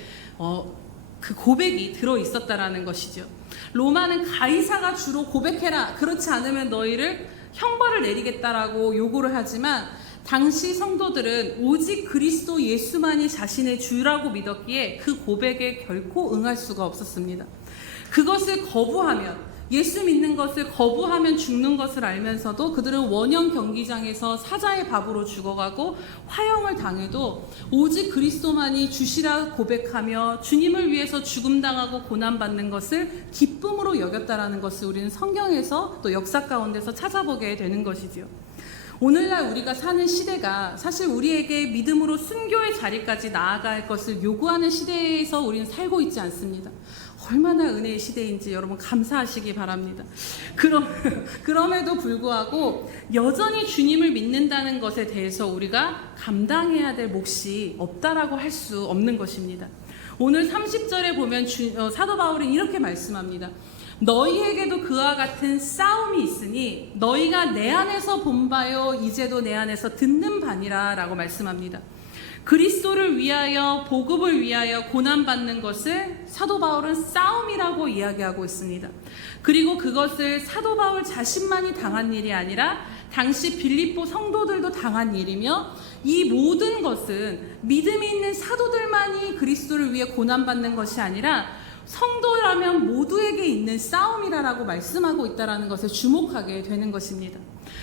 그 고백이 들어있었다라는 것이죠. 로마는 가이사가 주로 고백해라, 그렇지 않으면 너희를 형벌을 내리겠다라고 요구를 하지만 당시 성도들은 오직 그리스도 예수만이 자신의 주라고 믿었기에 그 고백에 결코 응할 수가 없었습니다. 그것을 거부하면, 예수 믿는 것을 거부하면 죽는 것을 알면서도 그들은 원형 경기장에서 사자의 밥으로 죽어가고 화형을 당해도 오직 그리스도만이 주시라 고백하며 주님을 위해서 죽음당하고 고난받는 것을 기쁨으로 여겼다라는 것을 우리는 성경에서 또 역사 가운데서 찾아보게 되는 것이지요. 오늘날 우리가 사는 시대가 사실 우리에게 믿음으로 순교의 자리까지 나아갈 것을 요구하는 시대에서 우리는 살고 있지 않습니다. 얼마나 은혜의 시대인지 여러분 감사하시기 바랍니다. 그럼에도 불구하고 여전히 주님을 믿는다는 것에 대해서 우리가 감당해야 될 몫이 없다라고 할 수 없는 것입니다. 오늘 30절에 보면 사도 바울은 이렇게 말씀합니다. 너희에게도 그와 같은 싸움이 있으니 너희가 내 안에서 본 바요 이제도 내 안에서 듣는 바니라 라고 말씀합니다. 그리스도를 위하여, 복음을 위하여 고난받는 것을 사도 바울은 싸움이라고 이야기하고 있습니다. 그리고 그것을 사도 바울 자신만이 당한 일이 아니라 당시 빌립보 성도들도 당한 일이며, 이 모든 것은 믿음이 있는 사도들만이 그리스도를 위해 고난받는 것이 아니라 성도라면 모두에게 있는 싸움이라고 말씀하고 있다는 것에 주목하게 되는 것입니다.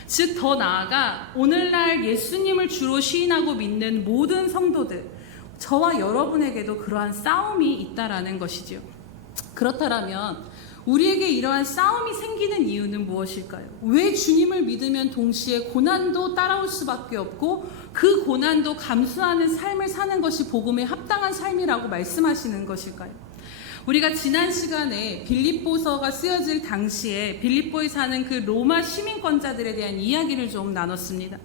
즉, 더 나아가 오늘날 예수님을 주로 시인하고 믿는 모든 성도들, 저와 여러분에게도 그러한 싸움이 있다라는 것이죠. 그렇다면 우리에게 이러한 싸움이 생기는 이유는 무엇일까요? 왜 주님을 믿으면 동시에 고난도 따라올 수밖에 없고 그 고난도 감수하는 삶을 사는 것이 복음에 합당한 삶이라고 말씀하시는 것일까요? 우리가 지난 시간에 빌립보서가 쓰여질 당시에 빌립보에 사는 그 로마 시민권자들에 대한 이야기를 좀 나눴습니다.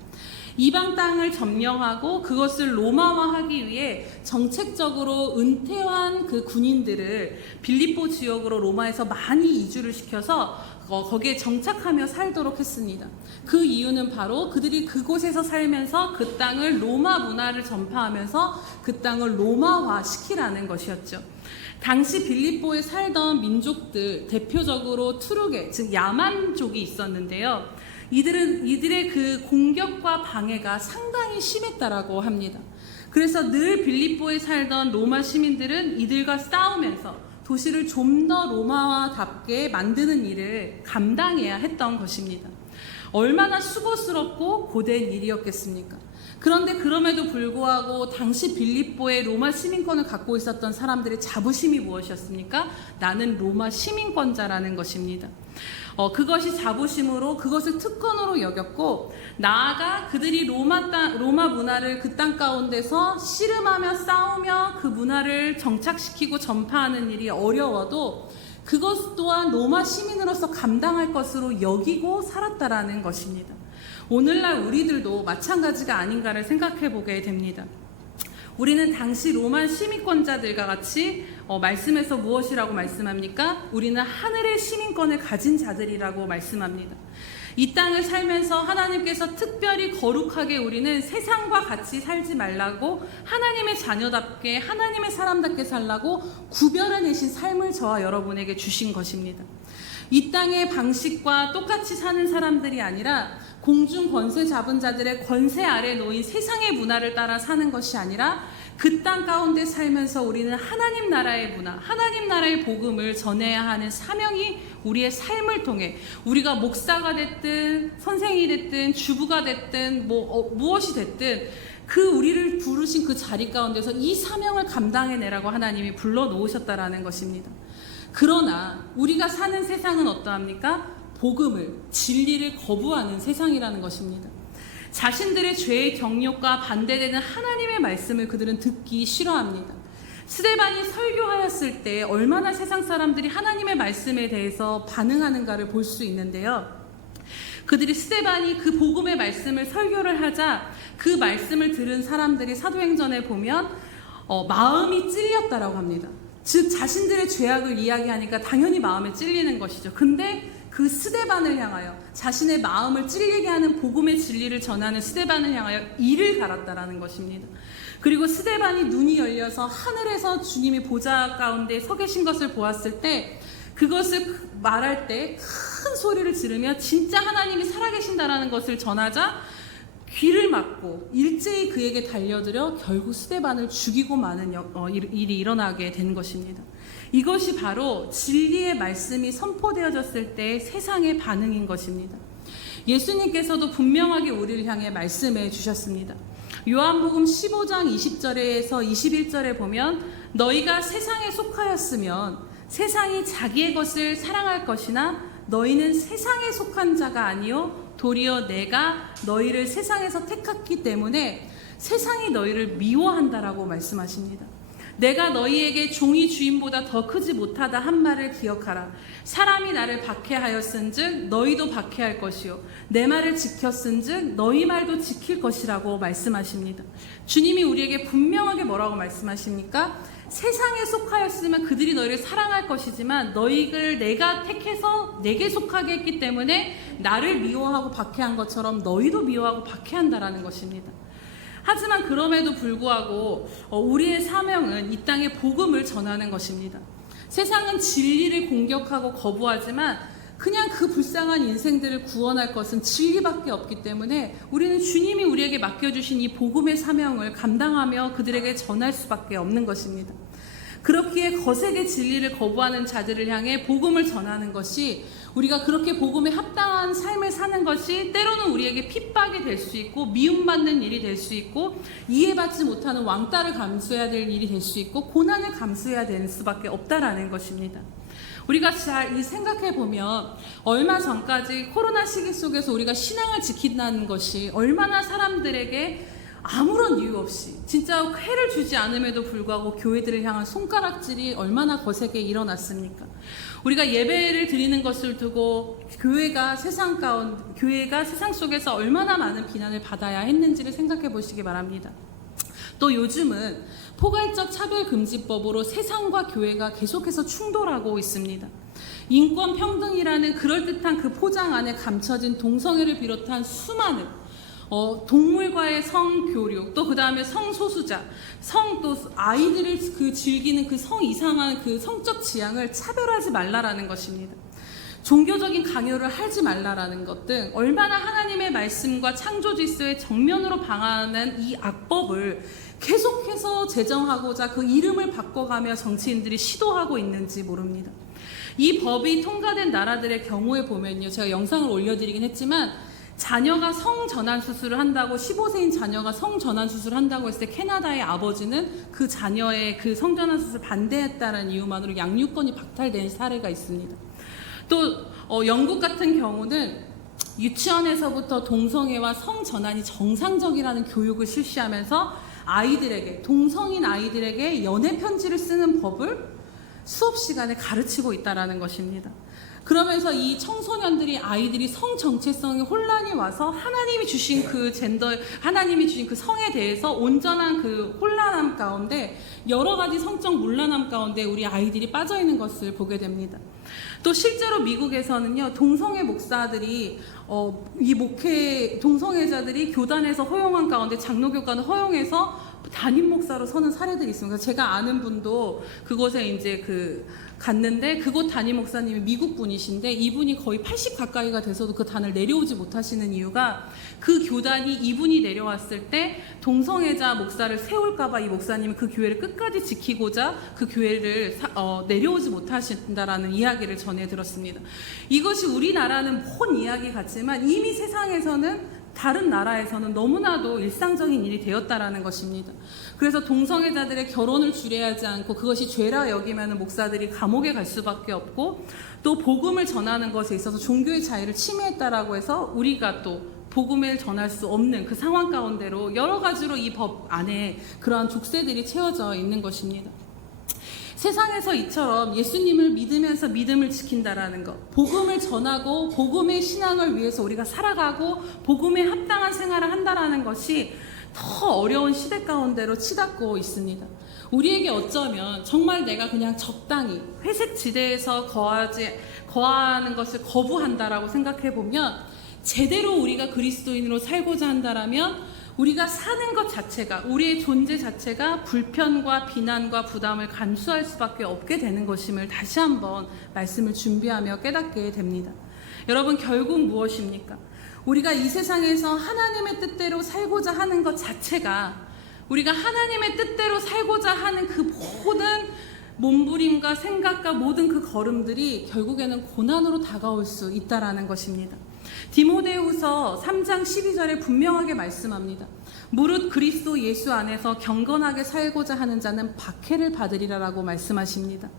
이방 땅을 점령하고 그것을 로마화하기 위해 정책적으로 은퇴한 그 군인들을 빌립보 지역으로 로마에서 많이 이주를 시켜서 거기에 정착하며 살도록 했습니다. 그 이유는 바로 그들이 그곳에서 살면서 그 땅을 로마 문화를 전파하면서 그 땅을 로마화 시키라는 것이었죠. 당시 빌립보에 살던 민족들, 대표적으로 투르게, 즉 야만족이 있었는데요. 이들의 그 공격과 방해가 상당히 심했다라고 합니다. 그래서 늘 빌립보에 살던 로마 시민들은 이들과 싸우면서 도시를 좀 더 로마화답게 만드는 일을 감당해야 했던 것입니다. 얼마나 수고스럽고 고된 일이었겠습니까? 그런데 그럼에도 불구하고 당시 빌립보의 로마 시민권을 갖고 있었던 사람들의 자부심이 무엇이었습니까? 나는 로마 시민권자라는 것입니다. 그것이 자부심으로 그것을 특권으로 여겼고, 나아가 그들이 로마 문화를 그 땅 가운데서 씨름하며 싸우며 그 문화를 정착시키고 전파하는 일이 어려워도 그것 또한 로마 시민으로서 감당할 것으로 여기고 살았다라는 것입니다. 오늘날 우리들도 마찬가지가 아닌가를 생각해 보게 됩니다. 우리는 당시 로마 시민권자들과 같이 말씀에서 무엇이라고 말씀합니까? 우리는 하늘의 시민권을 가진 자들이라고 말씀합니다. 이 땅을 살면서 하나님께서 특별히 거룩하게 우리는 세상과 같이 살지 말라고 하나님의 자녀답게 하나님의 사람답게 살라고 구별해내신 삶을 저와 여러분에게 주신 것입니다. 이 땅의 방식과 똑같이 사는 사람들이 아니라 공중 권세 잡은 자들의 권세 아래 놓인 세상의 문화를 따라 사는 것이 아니라 그 땅 가운데 살면서 우리는 하나님 나라의 문화, 하나님 나라의 복음을 전해야 하는 사명이 우리의 삶을 통해, 우리가 목사가 됐든 선생이 됐든 주부가 됐든 무엇이 됐든 그 우리를 부르신 그 자리 가운데서 이 사명을 감당해내라고 하나님이 불러놓으셨다라는 것입니다. 그러나 우리가 사는 세상은 어떠합니까? 복음을, 진리를 거부하는 세상이라는 것입니다. 자신들의 죄의 경력과 반대되는 하나님의 말씀을 그들은 듣기 싫어합니다. 스데반이 설교하였을 때 얼마나 세상 사람들이 하나님의 말씀에 대해서 반응하는가를 볼 수 있는데요. 그들이 스데반이 그 복음의 말씀을 설교를 하자 그 말씀을 들은 사람들이 사도행전에 보면 마음이 찔렸다라고 합니다. 즉 자신들의 죄악을 이야기하니까 당연히 마음에 찔리는 것이죠. 근데 그 스데반을 향하여, 자신의 마음을 찔리게 하는 복음의 진리를 전하는 스데반을 향하여 이를 갈았다라는 것입니다. 그리고 스데반이 눈이 열려서 하늘에서 주님이 보좌 가운데 서 계신 것을 보았을 때 그것을 말할 때 큰 소리를 지르며 진짜 하나님이 살아계신다라는 것을 전하자 귀를 막고 일제히 그에게 달려들어 결국 스데반을 죽이고 마는 일이 일어나게 된 것입니다. 이것이 바로 진리의 말씀이 선포되어졌을 때 세상의 반응인 것입니다. 예수님께서도 분명하게 우리를 향해 말씀해 주셨습니다. 요한복음 15장 20절에서 21절에 보면 너희가 세상에 속하였으면 세상이 자기의 것을 사랑할 것이나 너희는 세상에 속한 자가 아니요 도리어 내가 너희를 세상에서 택했기 때문에 세상이 너희를 미워한다라고 말씀하십니다. 내가 너희에게 종이 주인보다 더 크지 못하다 한 말을 기억하라. 사람이 나를 박해하였은즉 너희도 박해할 것이요 내 말을 지켰은즉 너희 말도 지킬 것이라고 말씀하십니다. 주님이 우리에게 분명하게 뭐라고 말씀하십니까? 세상에 속하였으면 그들이 너희를 사랑할 것이지만 너희를 내가 택해서 내게 속하게 했기 때문에 나를 미워하고 박해한 것처럼 너희도 미워하고 박해한다라는 것입니다. 하지만 그럼에도 불구하고 우리의 사명은 이 땅에 복음을 전하는 것입니다. 세상은 진리를 공격하고 거부하지만 그냥 그 불쌍한 인생들을 구원할 것은 진리밖에 없기 때문에 우리는 주님이 우리에게 맡겨주신 이 복음의 사명을 감당하며 그들에게 전할 수밖에 없는 것입니다. 그렇기에 거세게 진리를 거부하는 자들을 향해 복음을 전하는 것이, 우리가 그렇게 복음에 합당한 삶을 사는 것이 때로는 우리에게 핍박이 될 수 있고 미움받는 일이 될 수 있고 이해받지 못하는 왕따를 감수해야 될 일이 될 수 있고 고난을 감수해야 되는 수밖에 없다라는 것입니다. 우리가 잘 생각해 보면 얼마 전까지 코로나 시기 속에서 우리가 신앙을 지킨다는 것이 얼마나 사람들에게 아무런 이유 없이 진짜 해를 주지 않음에도 불구하고 교회들을 향한 손가락질이 얼마나 거세게 일어났습니까? 우리가 예배를 드리는 것을 두고 교회가 세상 속에서 얼마나 많은 비난을 받아야 했는지를 생각해 보시기 바랍니다. 또 요즘은 포괄적 차별금지법으로 세상과 교회가 계속해서 충돌하고 있습니다. 인권 평등이라는 그럴듯한 그 포장 안에 감춰진 동성애를 비롯한 수많은 동물과의 성교류, 또 그 다음에 성소수자, 또 아이들을 즐기는 그 성 이상한 그 성적 지향을 차별하지 말라라는 것입니다. 종교적인 강요를 하지 말라라는 것 등 얼마나 하나님의 말씀과 창조 질서에 정면으로 방하는 이 악법을 계속해서 제정하고자 그 이름을 바꿔가며 정치인들이 시도하고 있는지 모릅니다. 이 법이 통과된 나라들의 경우에 보면요, 제가 영상을 올려드리긴 했지만 자녀가 성전환 수술을 한다고 15세인 자녀가 성전환 수술을 한다고 했을 때 캐나다의 아버지는 그 자녀의 그 성전환 수술 반대했다는 이유만으로 양육권이 박탈된 사례가 있습니다. 또 영국 같은 경우는 유치원에서부터 동성애와 성전환이 정상적이라는 교육을 실시하면서 동성인 아이들에게 연애 편지를 쓰는 법을 수업 시간에 가르치고 있다는 것입니다. 그러면서 이 아이들이 성 정체성에 혼란이 와서 하나님이 주신 그 성에 대해서 온전한 그 혼란함 가운데 여러 가지 성적 문란함 가운데 우리 아이들이 빠져 있는 것을 보게 됩니다. 또 실제로 미국에서는요, 동성애 목사들이 동성애자들이 교단에서 허용한 가운데 장로교단을 허용해서 담임 목사로 서는 사례들이 있습니다. 제가 아는 분도 그곳에 이제 갔는데 그곳 담임 목사님이 미국 분이신데 이분이 거의 80 가까이가 돼서도 그 단을 내려오지 못하시는 이유가 그 교단이 이분이 내려왔을 때 동성애자 목사를 세울까봐 이 목사님은 그 교회를 끝까지 지키고자 그 교회를 내려오지 못하신다라는 이야기를 전해 들었습니다. 이것이 우리나라는 먼 이야기 같지만 이미 세상에서는 다른 나라에서는 너무나도 일상적인 일이 되었다라는 것입니다. 그래서 동성애자들의 결혼을 주례하지 않고 그것이 죄라 여기면 목사들이 감옥에 갈 수밖에 없고, 또 복음을 전하는 것에 있어서 종교의 자유를 침해했다라고 해서 우리가 또 복음을 전할 수 없는 그 상황 가운데로 여러 가지로 이 법 안에 그러한 족쇄들이 채워져 있는 것입니다. 세상에서 이처럼 예수님을 믿으면서 믿음을 지킨다라는 것, 복음을 전하고 복음의 신앙을 위해서 우리가 살아가고 복음에 합당한 생활을 한다라는 것이 더 어려운 시대 가운데로 치닫고 있습니다. 우리에게 어쩌면 정말 내가 그냥 적당히 회색 지대에서 거하는 것을 거부한다라고 생각해 보면, 제대로 우리가 그리스도인으로 살고자 한다라면 우리가 사는 것 자체가, 우리의 존재 자체가 불편과 비난과 부담을 감수할 수밖에 없게 되는 것임을 다시 한번 말씀을 준비하며 깨닫게 됩니다. 여러분, 결국 무엇입니까? 우리가 이 세상에서 하나님의 뜻대로 살고자 하는 것 자체가, 우리가 하나님의 뜻대로 살고자 하는 그 모든 몸부림과 생각과 모든 그 걸음들이 결국에는 고난으로 다가올 수 있다라는 것입니다. 디모데후서 3장 12절에 분명하게 말씀합니다. 무릇 그리스도 예수 안에서 경건하게 살고자 하는 자는 박해를 받으리라라고 말씀하십니다.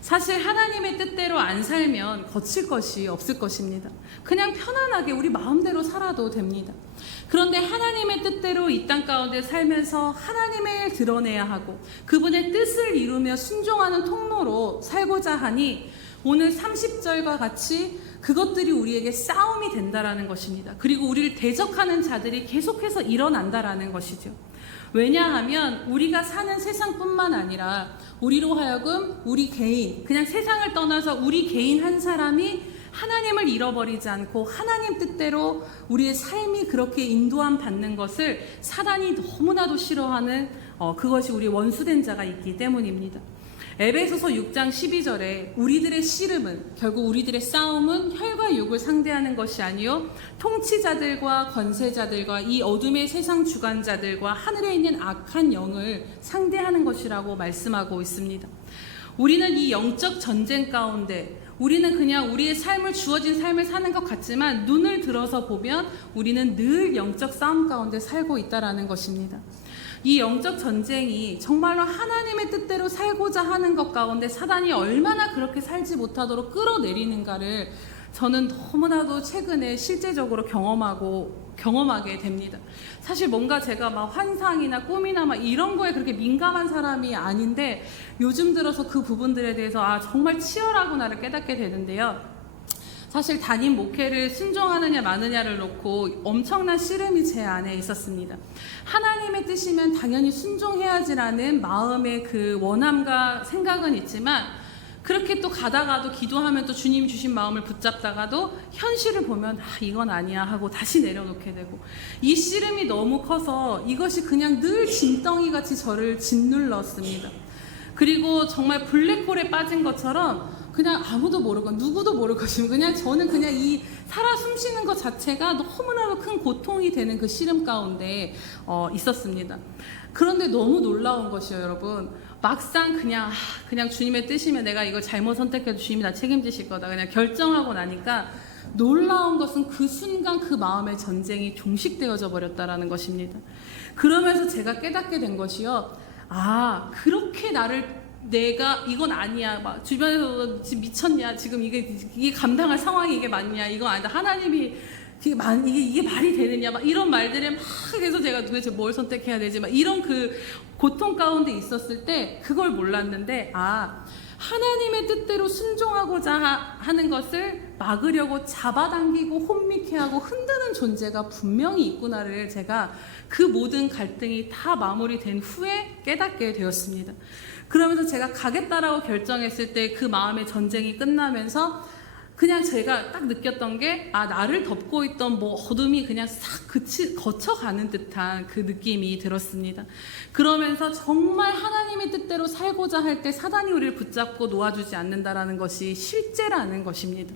사실 하나님의 뜻대로 안 살면 거칠 것이 없을 것입니다. 그냥 편안하게 우리 마음대로 살아도 됩니다. 그런데 하나님의 뜻대로 이 땅 가운데 살면서 하나님을 드러내야 하고 그분의 뜻을 이루며 순종하는 통로로 살고자 하니 오늘 30절과 같이 그것들이 우리에게 싸움이 된다라는 것입니다. 그리고 우리를 대적하는 자들이 계속해서 일어난다라는 것이죠. 왜냐하면 우리가 사는 세상뿐만 아니라 우리로 하여금 우리 개인, 그냥 세상을 떠나서 우리 개인 한 사람이 하나님을 잃어버리지 않고 하나님 뜻대로 우리의 삶이 그렇게 인도함 받는 것을 사단이 너무나도 싫어하는 그것이 우리 원수된 자가 있기 때문입니다. 에베소서 6장 12절에 우리들의 씨름은, 결국 우리들의 싸움은 혈과 육을 누굴 상대하는 것이 아니요 통치자들과 권세자들과 이 어둠의 세상 주관자들과 하늘에 있는 악한 영을 상대하는 것이라고 말씀하고 있습니다. 우리는 이 영적 전쟁 가운데 우리는 그냥 우리의 삶을 주어진 삶을 사는 것 같지만 눈을 들어서 보면 우리는 늘 영적 싸움 가운데 살고 있다라는 것입니다. 이 영적 전쟁이 정말로 하나님의 뜻대로 살고자 하는 것 가운데 사단이 얼마나 그렇게 살지 못하도록 끌어내리는가를 저는 너무나도 최근에 실제적으로 경험하게 됩니다. 사실 뭔가 제가 막 환상이나 꿈이나 막 이런 거에 그렇게 민감한 사람이 아닌데 요즘 들어서 그 부분들에 대해서 정말 치열하구나를 깨닫게 되는데요. 사실 담임 목회를 순종하느냐 마느냐를 놓고 엄청난 씨름이 제 안에 있었습니다. 하나님의 뜻이면 당연히 순종해야지라는 마음의 그 원함과 생각은 있지만 그렇게 또 가다가도 기도하면 또 주님 주신 마음을 붙잡다가도 현실을 보면 이건 아니야 하고 다시 내려놓게 되고 이 씨름이 너무 커서 이것이 그냥 늘 진덩이같이 저를 짓눌렀습니다. 그리고 정말 블랙홀에 빠진 것처럼 그냥 아무도 모르고 누구도 모르고 그냥 저는 그냥 이 살아 숨쉬는 것 자체가 너무나도 큰 고통이 되는 그 씨름 가운데 있었습니다. 그런데 너무 놀라운 것이요, 여러분. 막상 그냥 주님의 뜻이면 내가 이걸 잘못 선택해도 주님이 다 책임지실 거다. 그냥 결정하고 나니까 놀라운 것은 그 순간 그 마음의 전쟁이 종식되어져 버렸다라는 것입니다. 그러면서 제가 깨닫게 된 것이요. 그렇게 내가 이건 아니야. 막 주변에서 지금 미쳤냐? 지금 이게 감당할 상황이 이게 맞냐? 이건 아니다. 하나님이 이게 말이 되느냐? 막 이런 말들에 막 해서 제가 도대체 뭘 선택해야 되지? 막 이런 그 고통 가운데 있었을 때 그걸 몰랐는데 하나님의 뜻대로 순종하고자 하는 것을 막으려고 잡아당기고 혼미케 하고 흔드는 존재가 분명히 있구나를 제가 그 모든 갈등이 다 마무리된 후에 깨닫게 되었습니다. 그러면서 제가 가겠다라고 결정했을 때 그 마음의 전쟁이 끝나면서 그냥 제가 딱 느꼈던 게 나를 덮고 있던 어둠이 그냥 싹 거쳐가는 듯한 그 느낌이 들었습니다. 그러면서 정말 하나님의 뜻대로 살고자 할 때 사단이 우리를 붙잡고 놓아주지 않는다라는 것이 실제라는 것입니다.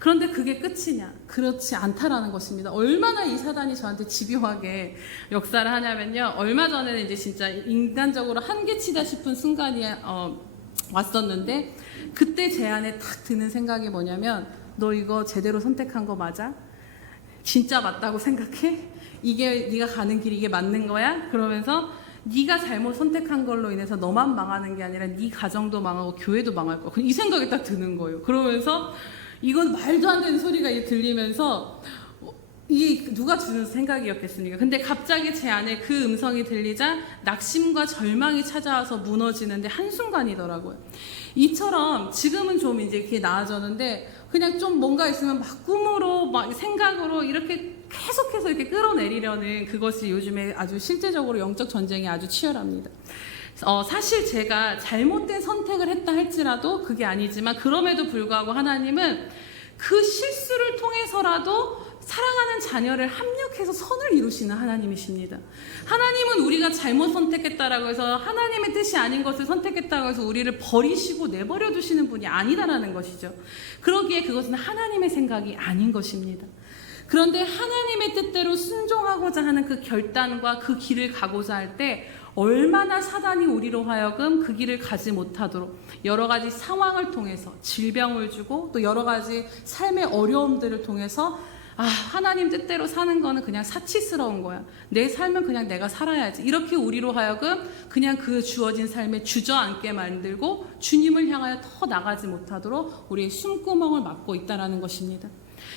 그런데 그게 끝이냐? 그렇지 않다라는 것입니다. 얼마나 이 사단이 저한테 집요하게 역사를 하냐면요. 얼마 전에는 이제 진짜 인간적으로 한계치다 싶은 순간이 왔었는데 그때 제 안에 딱 드는 생각이 뭐냐면 너 이거 제대로 선택한 거 맞아? 진짜 맞다고 생각해? 이게 네가 가는 길이 이게 맞는 거야? 그러면서 네가 잘못 선택한 걸로 인해서 너만 망하는 게 아니라 네 가정도 망하고 교회도 망할 거야. 이 생각이 딱 드는 거예요. 그러면서 이건 말도 안 되는 소리가 들리면서 이게 누가 주는 생각이었겠습니까? 근데 갑자기 제 안에 그 음성이 들리자 낙심과 절망이 찾아와서 무너지는데 한순간이더라고요. 이처럼 지금은 좀 이제 이렇게 나아졌는데 그냥 좀 뭔가 있으면 막 꿈으로 막 생각으로 이렇게 계속해서 이렇게 끌어내리려는 그것이 요즘에 아주 실제적으로 영적 전쟁이 아주 치열합니다. 사실 제가 잘못된 선택을 했다 할지라도 그게 아니지만 그럼에도 불구하고 하나님은 그 실수를 통해서라도 사랑하는 자녀를 합력해서 선을 이루시는 하나님이십니다. 하나님은 우리가 잘못 선택했다라고 해서 하나님의 뜻이 아닌 것을 선택했다고 해서 우리를 버리시고 내버려 두시는 분이 아니다라는 것이죠. 그러기에 그것은 하나님의 생각이 아닌 것입니다. 그런데 하나님의 뜻대로 순종하고자 하는 그 결단과 그 길을 가고자 할 때 얼마나 사단이 우리로 하여금 그 길을 가지 못하도록 여러 가지 상황을 통해서 질병을 주고 또 여러 가지 삶의 어려움들을 통해서 하나님 뜻대로 사는 거는 그냥 사치스러운 거야. 내 삶은 그냥 내가 살아야지. 이렇게 우리로 하여금 그냥 그 주어진 삶에 주저앉게 만들고 주님을 향하여 더 나가지 못하도록 우리의 숨구멍을 막고 있다는 것입니다.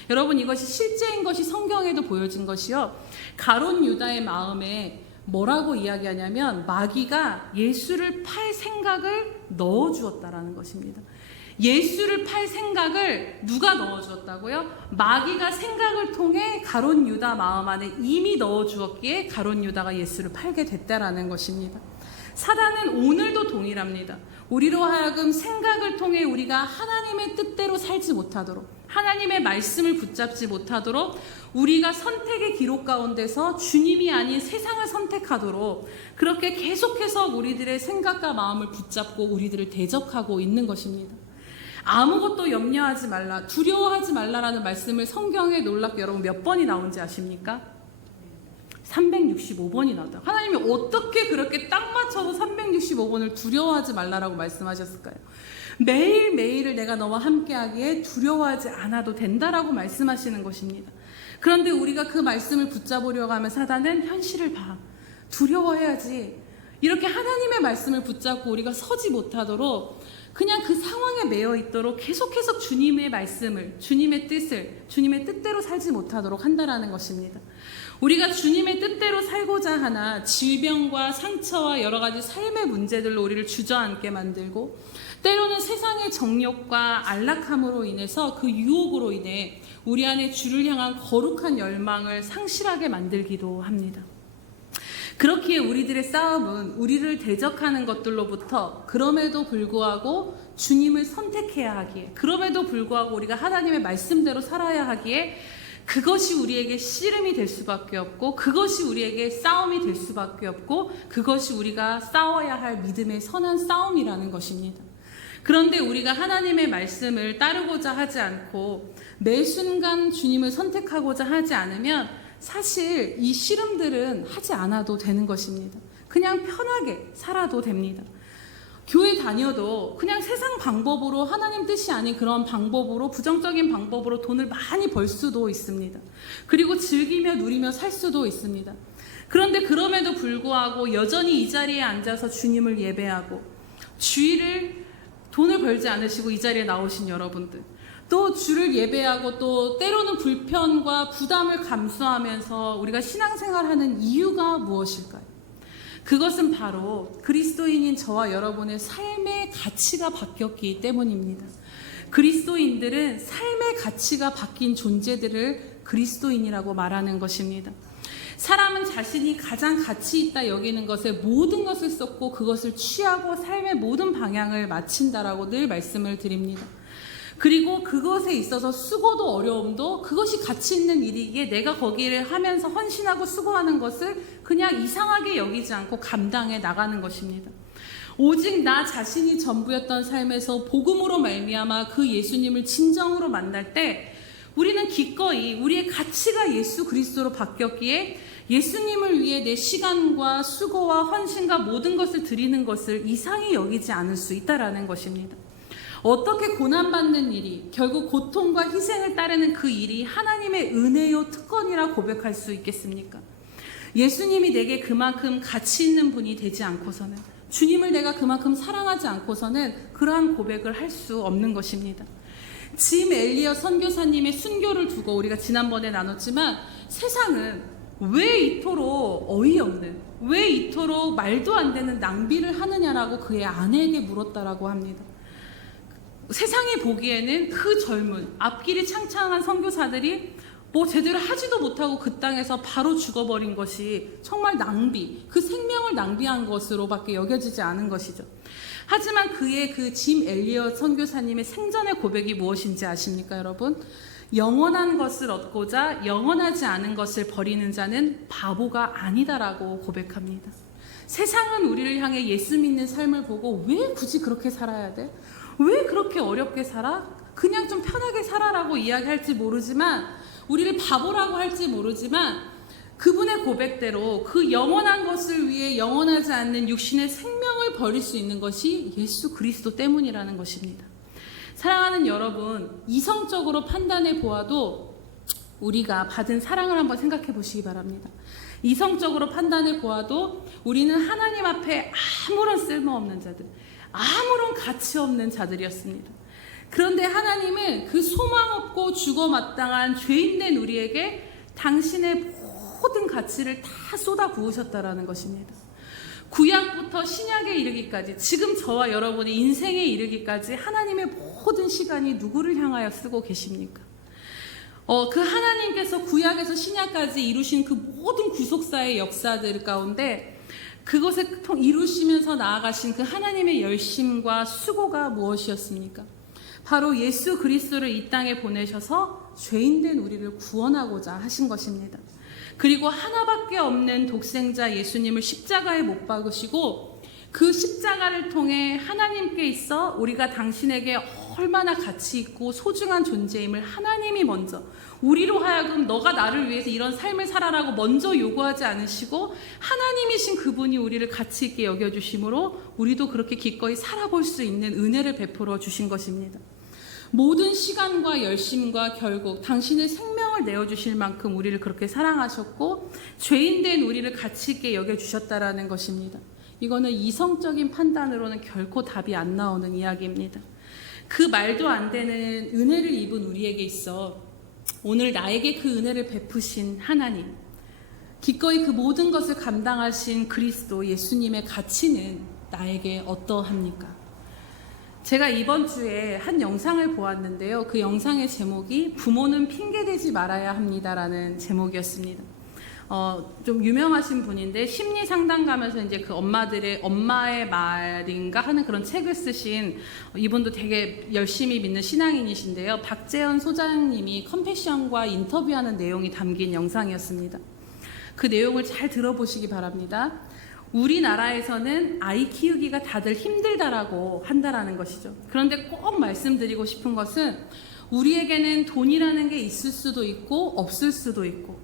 여러분 이것이 실제인 것이 성경에도 보여진 것이요. 가룟 유다의 마음에 뭐라고 이야기하냐면 마귀가 예수를 팔 생각을 넣어주었다라는 것입니다. 예수를 팔 생각을 누가 넣어주었다고요? 마귀가 생각을 통해 가룟 유다 마음 안에 이미 넣어주었기에 가룟 유다가 예수를 팔게 됐다라는 것입니다. 사단은 오늘도 동일합니다. 우리로 하여금 생각을 통해 우리가 하나님의 뜻대로 살지 못하도록 하나님의 말씀을 붙잡지 못하도록 우리가 선택의 기록 가운데서 주님이 아닌 세상을 선택하도록 그렇게 계속해서 우리들의 생각과 마음을 붙잡고 우리들을 대적하고 있는 것입니다. 아무것도 염려하지 말라, 두려워하지 말라라는 말씀을 성경에 놀랍게 여러분 몇 번이 나온지 아십니까? 365번이 나왔다. 하나님이 어떻게 그렇게 딱 맞춰서 365번을 두려워하지 말라라고 말씀하셨을까요? 매일매일을 내가 너와 함께하기에 두려워하지 않아도 된다라고 말씀하시는 것입니다. 그런데 우리가 그 말씀을 붙잡으려고 하면 사단은 현실을 봐, 두려워해야지, 이렇게 하나님의 말씀을 붙잡고 우리가 서지 못하도록 그냥 그 상황에 매여 있도록 계속해서 주님의 말씀을, 주님의 뜻을, 주님의 뜻대로 살지 못하도록 한다라는 것입니다. 우리가 주님의 뜻대로 살고자 하나 질병과 상처와 여러 가지 삶의 문제들로 우리를 주저앉게 만들고, 때로는 세상의 정욕과 안락함으로 인해서 그 유혹으로 인해 우리 안에 주를 향한 거룩한 열망을 상실하게 만들기도 합니다. 그렇기에 우리들의 싸움은 우리를 대적하는 것들로부터, 그럼에도 불구하고 주님을 선택해야 하기에, 그럼에도 불구하고 우리가 하나님의 말씀대로 살아야 하기에 그것이 우리에게 씨름이 될 수밖에 없고, 그것이 우리에게 싸움이 될 수밖에 없고, 그것이 우리가 싸워야 할 믿음의 선한 싸움이라는 것입니다. 그런데 우리가 하나님의 말씀을 따르고자 하지 않고 매 순간 주님을 선택하고자 하지 않으면 사실 이 씨름들은 하지 않아도 되는 것입니다. 그냥 편하게 살아도 됩니다. 교회 다녀도 그냥 세상 방법으로, 하나님 뜻이 아닌 그런 방법으로, 부정적인 방법으로 돈을 많이 벌 수도 있습니다. 그리고 즐기며 누리며 살 수도 있습니다. 그런데 그럼에도 불구하고 여전히 이 자리에 앉아서 주님을 예배하고, 주일을 돈을 벌지 않으시고 이 자리에 나오신 여러분들, 또 주를 예배하고 또 때로는 불편과 부담을 감수하면서 우리가 신앙생활하는 이유가 무엇일까요? 그것은 바로 그리스도인인 저와 여러분의 삶의 가치가 바뀌었기 때문입니다. 그리스도인들은 삶의 가치가 바뀐 존재들을 그리스도인이라고 말하는 것입니다. 사람은 자신이 가장 가치 있다 여기는 것에 모든 것을 쏟고 그것을 취하고 삶의 모든 방향을 마친다라고 늘 말씀을 드립니다. 그리고 그것에 있어서 수고도 어려움도 그것이 가치 있는 일이기에 내가 거기를 하면서 헌신하고 수고하는 것을 그냥 이상하게 여기지 않고 감당해 나가는 것입니다. 오직 나 자신이 전부였던 삶에서 복음으로 말미암아 그 예수님을 진정으로 만날 때 우리는 기꺼이 우리의 가치가 예수 그리스도로 바뀌었기에 예수님을 위해 내 시간과 수고와 헌신과 모든 것을 드리는 것을 이상히 여기지 않을 수 있다라는 것입니다. 어떻게 고난받는 일이, 결국 고통과 희생을 따르는 그 일이 하나님의 은혜요 특권이라 고백할 수 있겠습니까? 예수님이 내게 그만큼 가치 있는 분이 되지 않고서는, 주님을 내가 그만큼 사랑하지 않고서는 그러한 고백을 할 수 없는 것입니다. 짐 엘리엇 선교사님의 순교를 두고 우리가 지난번에 나눴지만, 세상은 왜 이토록 어이없는, 왜 이토록 말도 안 되는 낭비를 하느냐라고 그의 아내에게 물었다라고 합니다. 세상이 보기에는 그 젊은 앞길이 창창한 선교사들이 뭐 제대로 하지도 못하고 그 땅에서 바로 죽어버린 것이 정말 낭비, 그 생명을 낭비한 것으로밖에 여겨지지 않은 것이죠. 하지만 그의 그 짐 엘리엇 선교사님의 생전의 고백이 무엇인지 아십니까, 여러분? 영원한 것을 얻고자 영원하지 않은 것을 버리는 자는 바보가 아니다라고 고백합니다. 세상은 우리를 향해 예수 믿는 삶을 보고 왜 굳이 그렇게 살아야 돼? 왜 그렇게 어렵게 살아? 그냥 좀 편하게 살아라고 이야기할지 모르지만, 우리를 바보라고 할지 모르지만, 그분의 고백대로 그 영원한 것을 위해 영원하지 않는 육신의 생명을 버릴 수 있는 것이 예수 그리스도 때문이라는 것입니다. 사랑하는 여러분, 이성적으로 판단해 보아도 우리가 받은 사랑을 한번 생각해 보시기 바랍니다. 이성적으로 판단해 보아도 우리는 하나님 앞에 아무런 쓸모없는 자들, 아무런 가치 없는 자들이었습니다. 그런데 하나님은 그 소망 없고 죽어 마땅한 죄인된 우리에게 당신의 모든 가치를 다 쏟아 부으셨다라는 것입니다. 구약부터 신약에 이르기까지, 지금 저와 여러분의 인생에 이르기까지 하나님의 모든 시간이 누구를 향하여 쓰고 계십니까? 그 하나님께서 구약에서 신약까지 이루신 그 모든 구속사의 역사들 가운데 그것을 이루시면서 나아가신 그 하나님의 열심과 수고가 무엇이었습니까? 바로 예수 그리스도를 이 땅에 보내셔서 죄인된 우리를 구원하고자 하신 것입니다. 그리고 하나밖에 없는 독생자 예수님을 십자가에 못 박으시고 그 십자가를 통해 하나님께 있어 우리가 당신에게 얼마나 가치 있고 소중한 존재임을 하나님이 먼저 우리로 하여금 너가 나를 위해서 이런 삶을 살아라고 먼저 요구하지 않으시고 하나님이신 그분이 우리를 가치 있게 여겨주심으로 우리도 그렇게 기꺼이 살아볼 수 있는 은혜를 베풀어 주신 것입니다. 모든 시간과 열심과 결국 당신의 생명을 내어주실 만큼 우리를 그렇게 사랑하셨고 죄인된 우리를 가치 있게 여겨주셨다라는 것입니다. 이거는 이성적인 판단으로는 결코 답이 안 나오는 이야기입니다. 그 말도 안 되는 은혜를 입은 우리에게 있어 오늘 나에게 그 은혜를 베푸신 하나님, 기꺼이 그 모든 것을 감당하신 그리스도 예수님의 가치는 나에게 어떠합니까? 제가 이번 주에 한 영상을 보았는데요. 그 영상의 제목이 부모는 핑계대지 말아야 합니다라는 제목이었습니다. 좀 유명하신 분인데 심리 상담가면서 이제 그 엄마의 말인가 하는 그런 책을 쓰신 이분도 되게 열심히 믿는 신앙인이신데요. 박재현 소장님이 컴패션과 인터뷰하는 내용이 담긴 영상이었습니다. 그 내용을 잘 들어보시기 바랍니다. 우리나라에서는 아이 키우기가 다들 힘들다라고 한다라는 것이죠. 그런데 꼭 말씀드리고 싶은 것은 우리에게는 돈이라는 게 있을 수도 있고 없을 수도 있고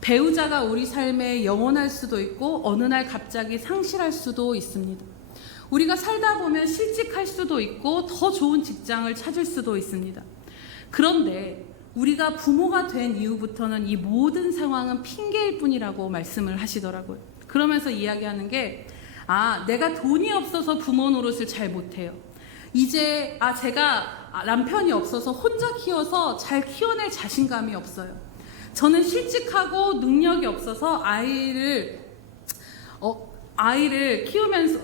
배우자가 우리 삶에 영원할 수도 있고 어느 날 갑자기 상실할 수도 있습니다. 우리가 살다 보면 실직할 수도 있고 더 좋은 직장을 찾을 수도 있습니다. 그런데 우리가 부모가 된 이후부터는 이 모든 상황은 핑계일 뿐이라고 말씀을 하시더라고요. 그러면서 이야기하는 게 내가 돈이 없어서 부모 노릇을 잘 못해요. 이제 제가 남편이 없어서 혼자 키워서 잘 키워낼 자신감이 없어요. 저는 실직하고 능력이 없어서 아이를 키우면서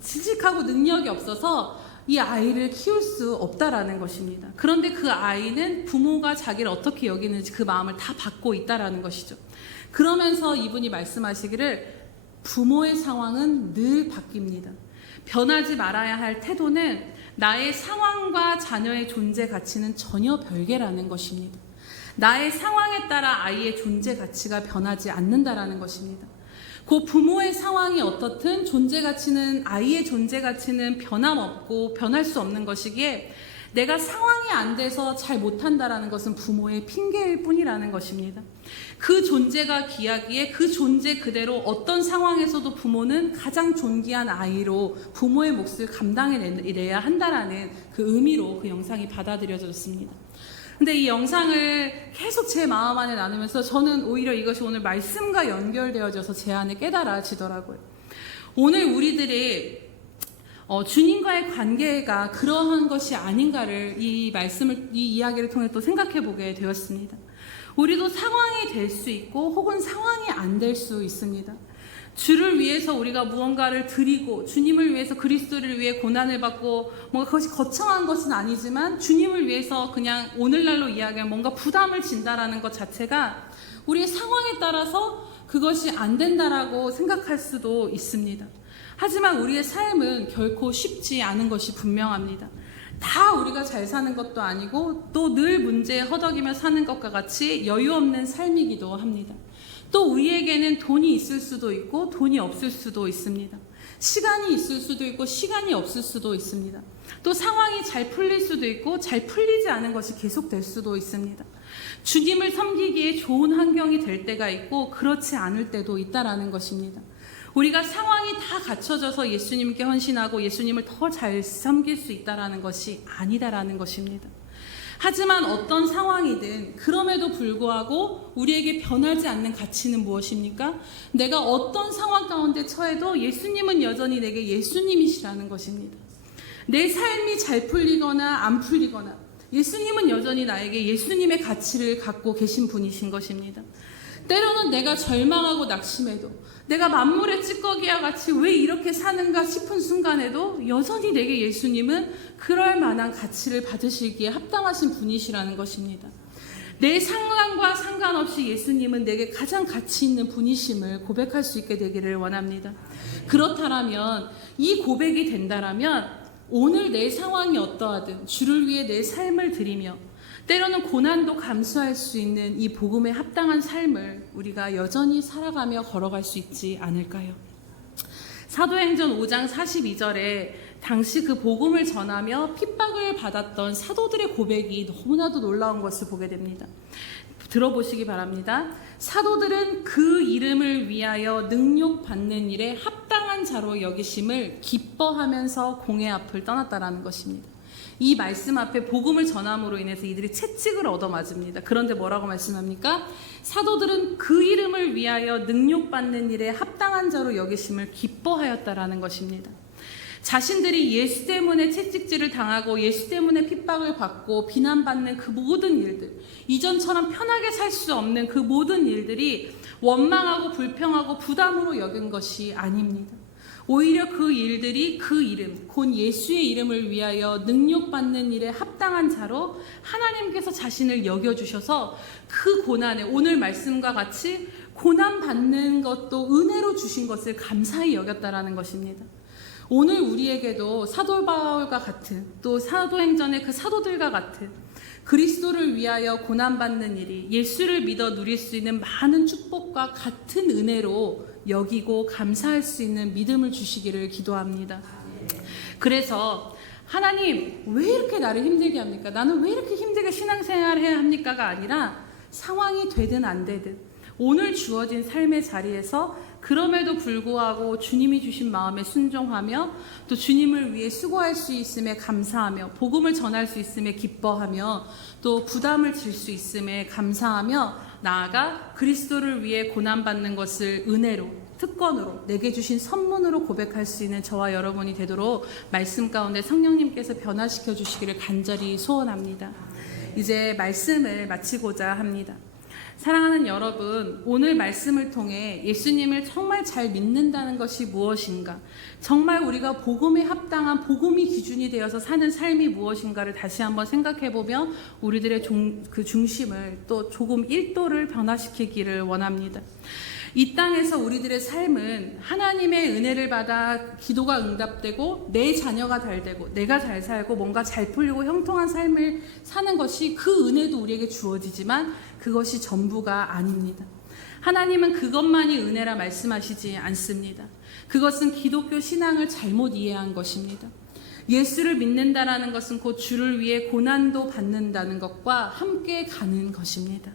실직하고 능력이 없어서 이 아이를 키울 수 없다라는 것입니다. 그런데 그 아이는 부모가 자기를 어떻게 여기는지 그 마음을 다 받고 있다라는 것이죠. 그러면서 이분이 말씀하시기를 부모의 상황은 늘 바뀝니다. 변하지 말아야 할 태도는 나의 상황과 자녀의 존재 가치는 전혀 별개라는 것입니다. 나의 상황에 따라 아이의 존재 가치가 변하지 않는다라는 것입니다. 그 부모의 상황이 어떻든 존재 가치는 아이의 존재 가치는 변함없고 변할 수 없는 것이기에 내가 상황이 안 돼서 잘 못한다라는 것은 부모의 핑계일 뿐이라는 것입니다. 그 존재가 귀하기에 그 존재 그대로 어떤 상황에서도 부모는 가장 존귀한 아이로 부모의 몫을 감당해내야 한다라는 그 의미로 그 영상이 받아들여졌습니다. 근데 이 영상을 계속 제 마음 안에 나누면서 저는 오히려 이것이 오늘 말씀과 연결되어져서 제 안에 깨달아지더라고요. 오늘 우리들이 주님과의 관계가 그러한 것이 아닌가를 이 이야기를 통해 또 생각해 보게 되었습니다. 우리도 상황이 될 수 있고 혹은 상황이 안 될 수 있습니다. 주를 위해서 우리가 무언가를 드리고 주님을 위해서 그리스도를 위해 고난을 받고 뭔가 그것이 거창한 것은 아니지만 주님을 위해서 그냥 오늘날로 이야기하면 뭔가 부담을 진다라는 것 자체가 우리의 상황에 따라서 그것이 안 된다라고 생각할 수도 있습니다. 하지만 우리의 삶은 결코 쉽지 않은 것이 분명합니다. 다 우리가 잘 사는 것도 아니고 또 늘 문제에 허덕이며 사는 것과 같이 여유 없는 삶이기도 합니다. 또 우리에게는 돈이 있을 수도 있고 돈이 없을 수도 있습니다. 시간이 있을 수도 있고 시간이 없을 수도 있습니다. 또 상황이 잘 풀릴 수도 있고 잘 풀리지 않은 것이 계속될 수도 있습니다. 주님을 섬기기에 좋은 환경이 될 때가 있고 그렇지 않을 때도 있다라는 것입니다. 우리가 상황이 다 갖춰져서 예수님께 헌신하고 예수님을 더 잘 섬길 수 있다라는 것이 아니다라는 것입니다. 하지만 어떤 상황이든 그럼에도 불구하고 우리에게 변하지 않는 가치는 무엇입니까? 내가 어떤 상황 가운데 처해도 예수님은 여전히 내게 예수님이시라는 것입니다. 내 삶이 잘 풀리거나 안 풀리거나 예수님은 여전히 나에게 예수님의 가치를 갖고 계신 분이신 것입니다. 때로는 내가 절망하고 낙심해도 내가 만물의 찌꺼기와 같이 왜 이렇게 사는가 싶은 순간에도 여전히 내게 예수님은 그럴 만한 가치를 받으시기에 합당하신 분이시라는 것입니다. 내 상황과 상관없이 예수님은 내게 가장 가치 있는 분이심을 고백할 수 있게 되기를 원합니다. 그렇다면 이 고백이 된다라면 오늘 내 상황이 어떠하든 주를 위해 내 삶을 드리며 때로는 고난도 감수할 수 있는 이 복음에 합당한 삶을 우리가 여전히 살아가며 걸어갈 수 있지 않을까요? 사도행전 5장 42절에 당시 그 복음을 전하며 핍박을 받았던 사도들의 고백이 너무나도 놀라운 것을 보게 됩니다. 들어보시기 바랍니다. 사도들은 그 이름을 위하여 능욕받는 일에 합당한 자로 여기심을 기뻐하면서 공회 앞을 떠났다라는 것입니다. 이 말씀 앞에 복음을 전함으로 인해서 이들이 채찍을 얻어맞습니다. 그런데 뭐라고 말씀합니까? 사도들은 그 이름을 위하여 능욕받는 일에 합당한 자로 여기심을 기뻐하였다라는 것입니다. 자신들이 예수 때문에 채찍질을 당하고 예수 때문에 핍박을 받고 비난받는 그 모든 일들, 이전처럼 편하게 살 수 없는 그 모든 일들이 원망하고 불평하고 부담으로 여긴 것이 아닙니다. 오히려 그 일들이 그 이름, 곧 예수의 이름을 위하여 능욕받는 일에 합당한 자로 하나님께서 자신을 여겨주셔서 그 고난에, 오늘 말씀과 같이 고난받는 것도 은혜로 주신 것을 감사히 여겼다라는 것입니다. 오늘 우리에게도 사도 바울과 같은, 또 사도행전의 그 사도들과 같은 그리스도를 위하여 고난받는 일이 예수를 믿어 누릴 수 있는 많은 축복과 같은 은혜로 여기고 감사할 수 있는 믿음을 주시기를 기도합니다. 그래서 하나님 왜 이렇게 나를 힘들게 합니까? 나는 왜 이렇게 힘들게 신앙생활을 해야 합니까가 아니라 상황이 되든 안 되든 오늘 주어진 삶의 자리에서 그럼에도 불구하고 주님이 주신 마음에 순종하며 또 주님을 위해 수고할 수 있음에 감사하며 복음을 전할 수 있음에 기뻐하며 또 부담을 질 수 있음에 감사하며 나아가 그리스도를 위해 고난받는 것을 은혜로, 특권으로, 내게 주신 선문으로 고백할 수 있는 저와 여러분이 되도록 말씀 가운데 성령님께서 변화시켜 주시기를 간절히 소원합니다. 이제 말씀을 마치고자 합니다. 사랑하는 여러분, 오늘 말씀을 통해 예수님을 정말 잘 믿는다는 것이 무엇인가, 정말 우리가 복음에 합당한 복음이 기준이 되어서 사는 삶이 무엇인가를 다시 한번 생각해보면 우리들의 그 중심을 또 조금 1도를 변화시키기를 원합니다. 이 땅에서 우리들의 삶은 하나님의 은혜를 받아 기도가 응답되고 내 자녀가 잘 되고 내가 잘 살고 뭔가 잘 풀리고 형통한 삶을 사는 것이 그 은혜도 우리에게 주어지지만 그것이 전부가 아닙니다. 하나님은 그것만이 은혜라 말씀하시지 않습니다. 그것은 기독교 신앙을 잘못 이해한 것입니다. 예수를 믿는다라는 것은 곧 주를 위해 고난도 받는다는 것과 함께 가는 것입니다.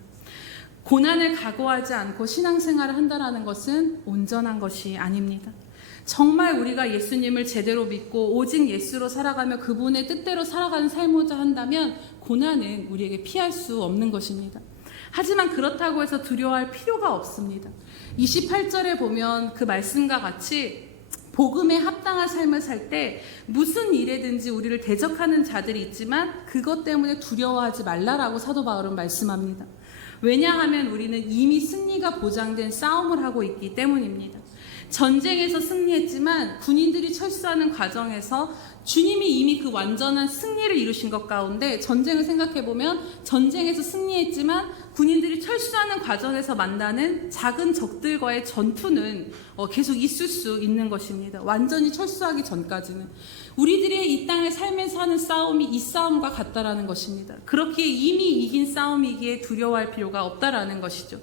고난을 각오하지 않고 신앙생활을 한다는 것은 온전한 것이 아닙니다. 정말 우리가 예수님을 제대로 믿고 오직 예수로 살아가며 그분의 뜻대로 살아가는 삶을 한다면 고난은 우리에게 피할 수 없는 것입니다. 하지만 그렇다고 해서 두려워할 필요가 없습니다. 28절에 보면 그 말씀과 같이 복음에 합당한 삶을 살 때 무슨 일에든지 우리를 대적하는 자들이 있지만 그것 때문에 두려워하지 말라라고 사도 바울은 말씀합니다. 왜냐하면 우리는 이미 승리가 보장된 싸움을 하고 있기 때문입니다. 전쟁에서 승리했지만 군인들이 철수하는 과정에서 주님이 이미 그 완전한 승리를 이루신 것 가운데 전쟁을 생각해보면 전쟁에서 승리했지만 군인들이 철수하는 과정에서 만나는 작은 적들과의 전투는 계속 있을 수 있는 것입니다. 완전히 철수하기 전까지는. 우리들의 이 땅의 삶에서 하는 싸움이 이 싸움과 같다라는 것입니다. 그렇기에 이미 이긴 싸움이기에 두려워할 필요가 없다라는 것이죠.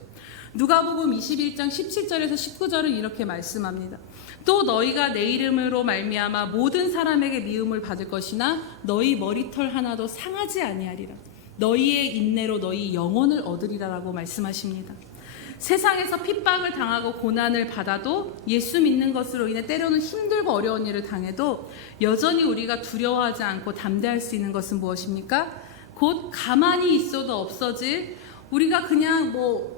누가복음 21장 17절에서 19절은 이렇게 말씀합니다. 또 너희가 내 이름으로 말미암아 모든 사람에게 미움을 받을 것이나 너희 머리털 하나도 상하지 아니하리라. 너희의 인내로 너희 영혼을 얻으리라라고 말씀하십니다. 세상에서 핍박을 당하고 고난을 받아도 예수 믿는 것으로 인해 때로는 힘들고 어려운 일을 당해도 여전히 우리가 두려워하지 않고 담대할 수 있는 것은 무엇입니까? 곧 가만히 있어도 없어질 우리가 그냥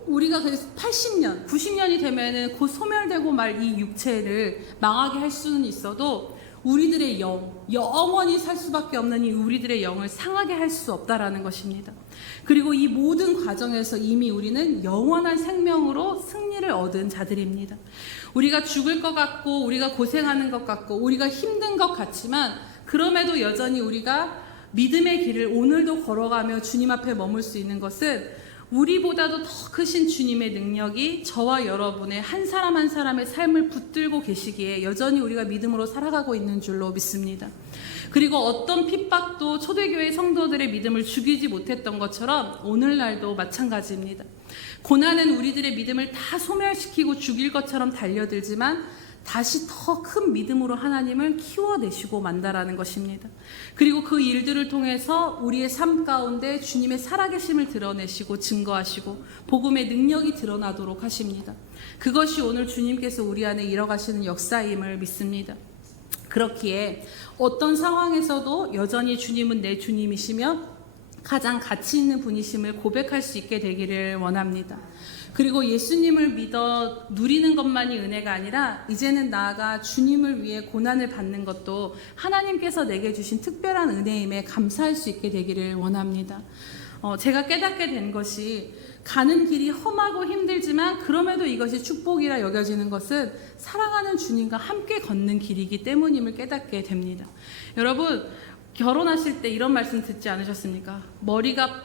우리가 80년, 90년이 되면은 곧 소멸되고 말 이 육체를 망하게 할 수는 있어도 우리들의 영원히 살 수밖에 없는 이 우리들의 영을 상하게 할 수 없다라는 것입니다. 그리고 이 모든 과정에서 이미 우리는 영원한 생명으로 승리를 얻은 자들입니다. 우리가 죽을 것 같고 우리가 고생하는 것 같고 우리가 힘든 것 같지만 그럼에도 여전히 우리가 믿음의 길을 오늘도 걸어가며 주님 앞에 머물 수 있는 것은 우리보다도 더 크신 주님의 능력이 저와 여러분의 한 사람 한 사람의 삶을 붙들고 계시기에 여전히 우리가 믿음으로 살아가고 있는 줄로 믿습니다. 그리고 어떤 핍박도 초대교회 성도들의 믿음을 죽이지 못했던 것처럼 오늘날도 마찬가지입니다. 고난은 우리들의 믿음을 다 소멸시키고 죽일 것처럼 달려들지만 다시 더 큰 믿음으로 하나님을 키워내시고 만다라는 것입니다. 그리고 그 일들을 통해서 우리의 삶 가운데 주님의 살아계심을 드러내시고 증거하시고 복음의 능력이 드러나도록 하십니다. 그것이 오늘 주님께서 우리 안에 이뤄가시는 역사임을 믿습니다. 그렇기에 어떤 상황에서도 여전히 주님은 내 주님이시며 가장 가치 있는 분이심을 고백할 수 있게 되기를 원합니다. 그리고 예수님을 믿어 누리는 것만이 은혜가 아니라 이제는 나아가 주님을 위해 고난을 받는 것도 하나님께서 내게 주신 특별한 은혜임에 감사할 수 있게 되기를 원합니다. 제가 깨닫게 된 것이 가는 길이 험하고 힘들지만 그럼에도 이것이 축복이라 여겨지는 것은 사랑하는 주님과 함께 걷는 길이기 때문임을 깨닫게 됩니다. 여러분, 결혼하실 때 이런 말씀 듣지 않으셨습니까? 머리가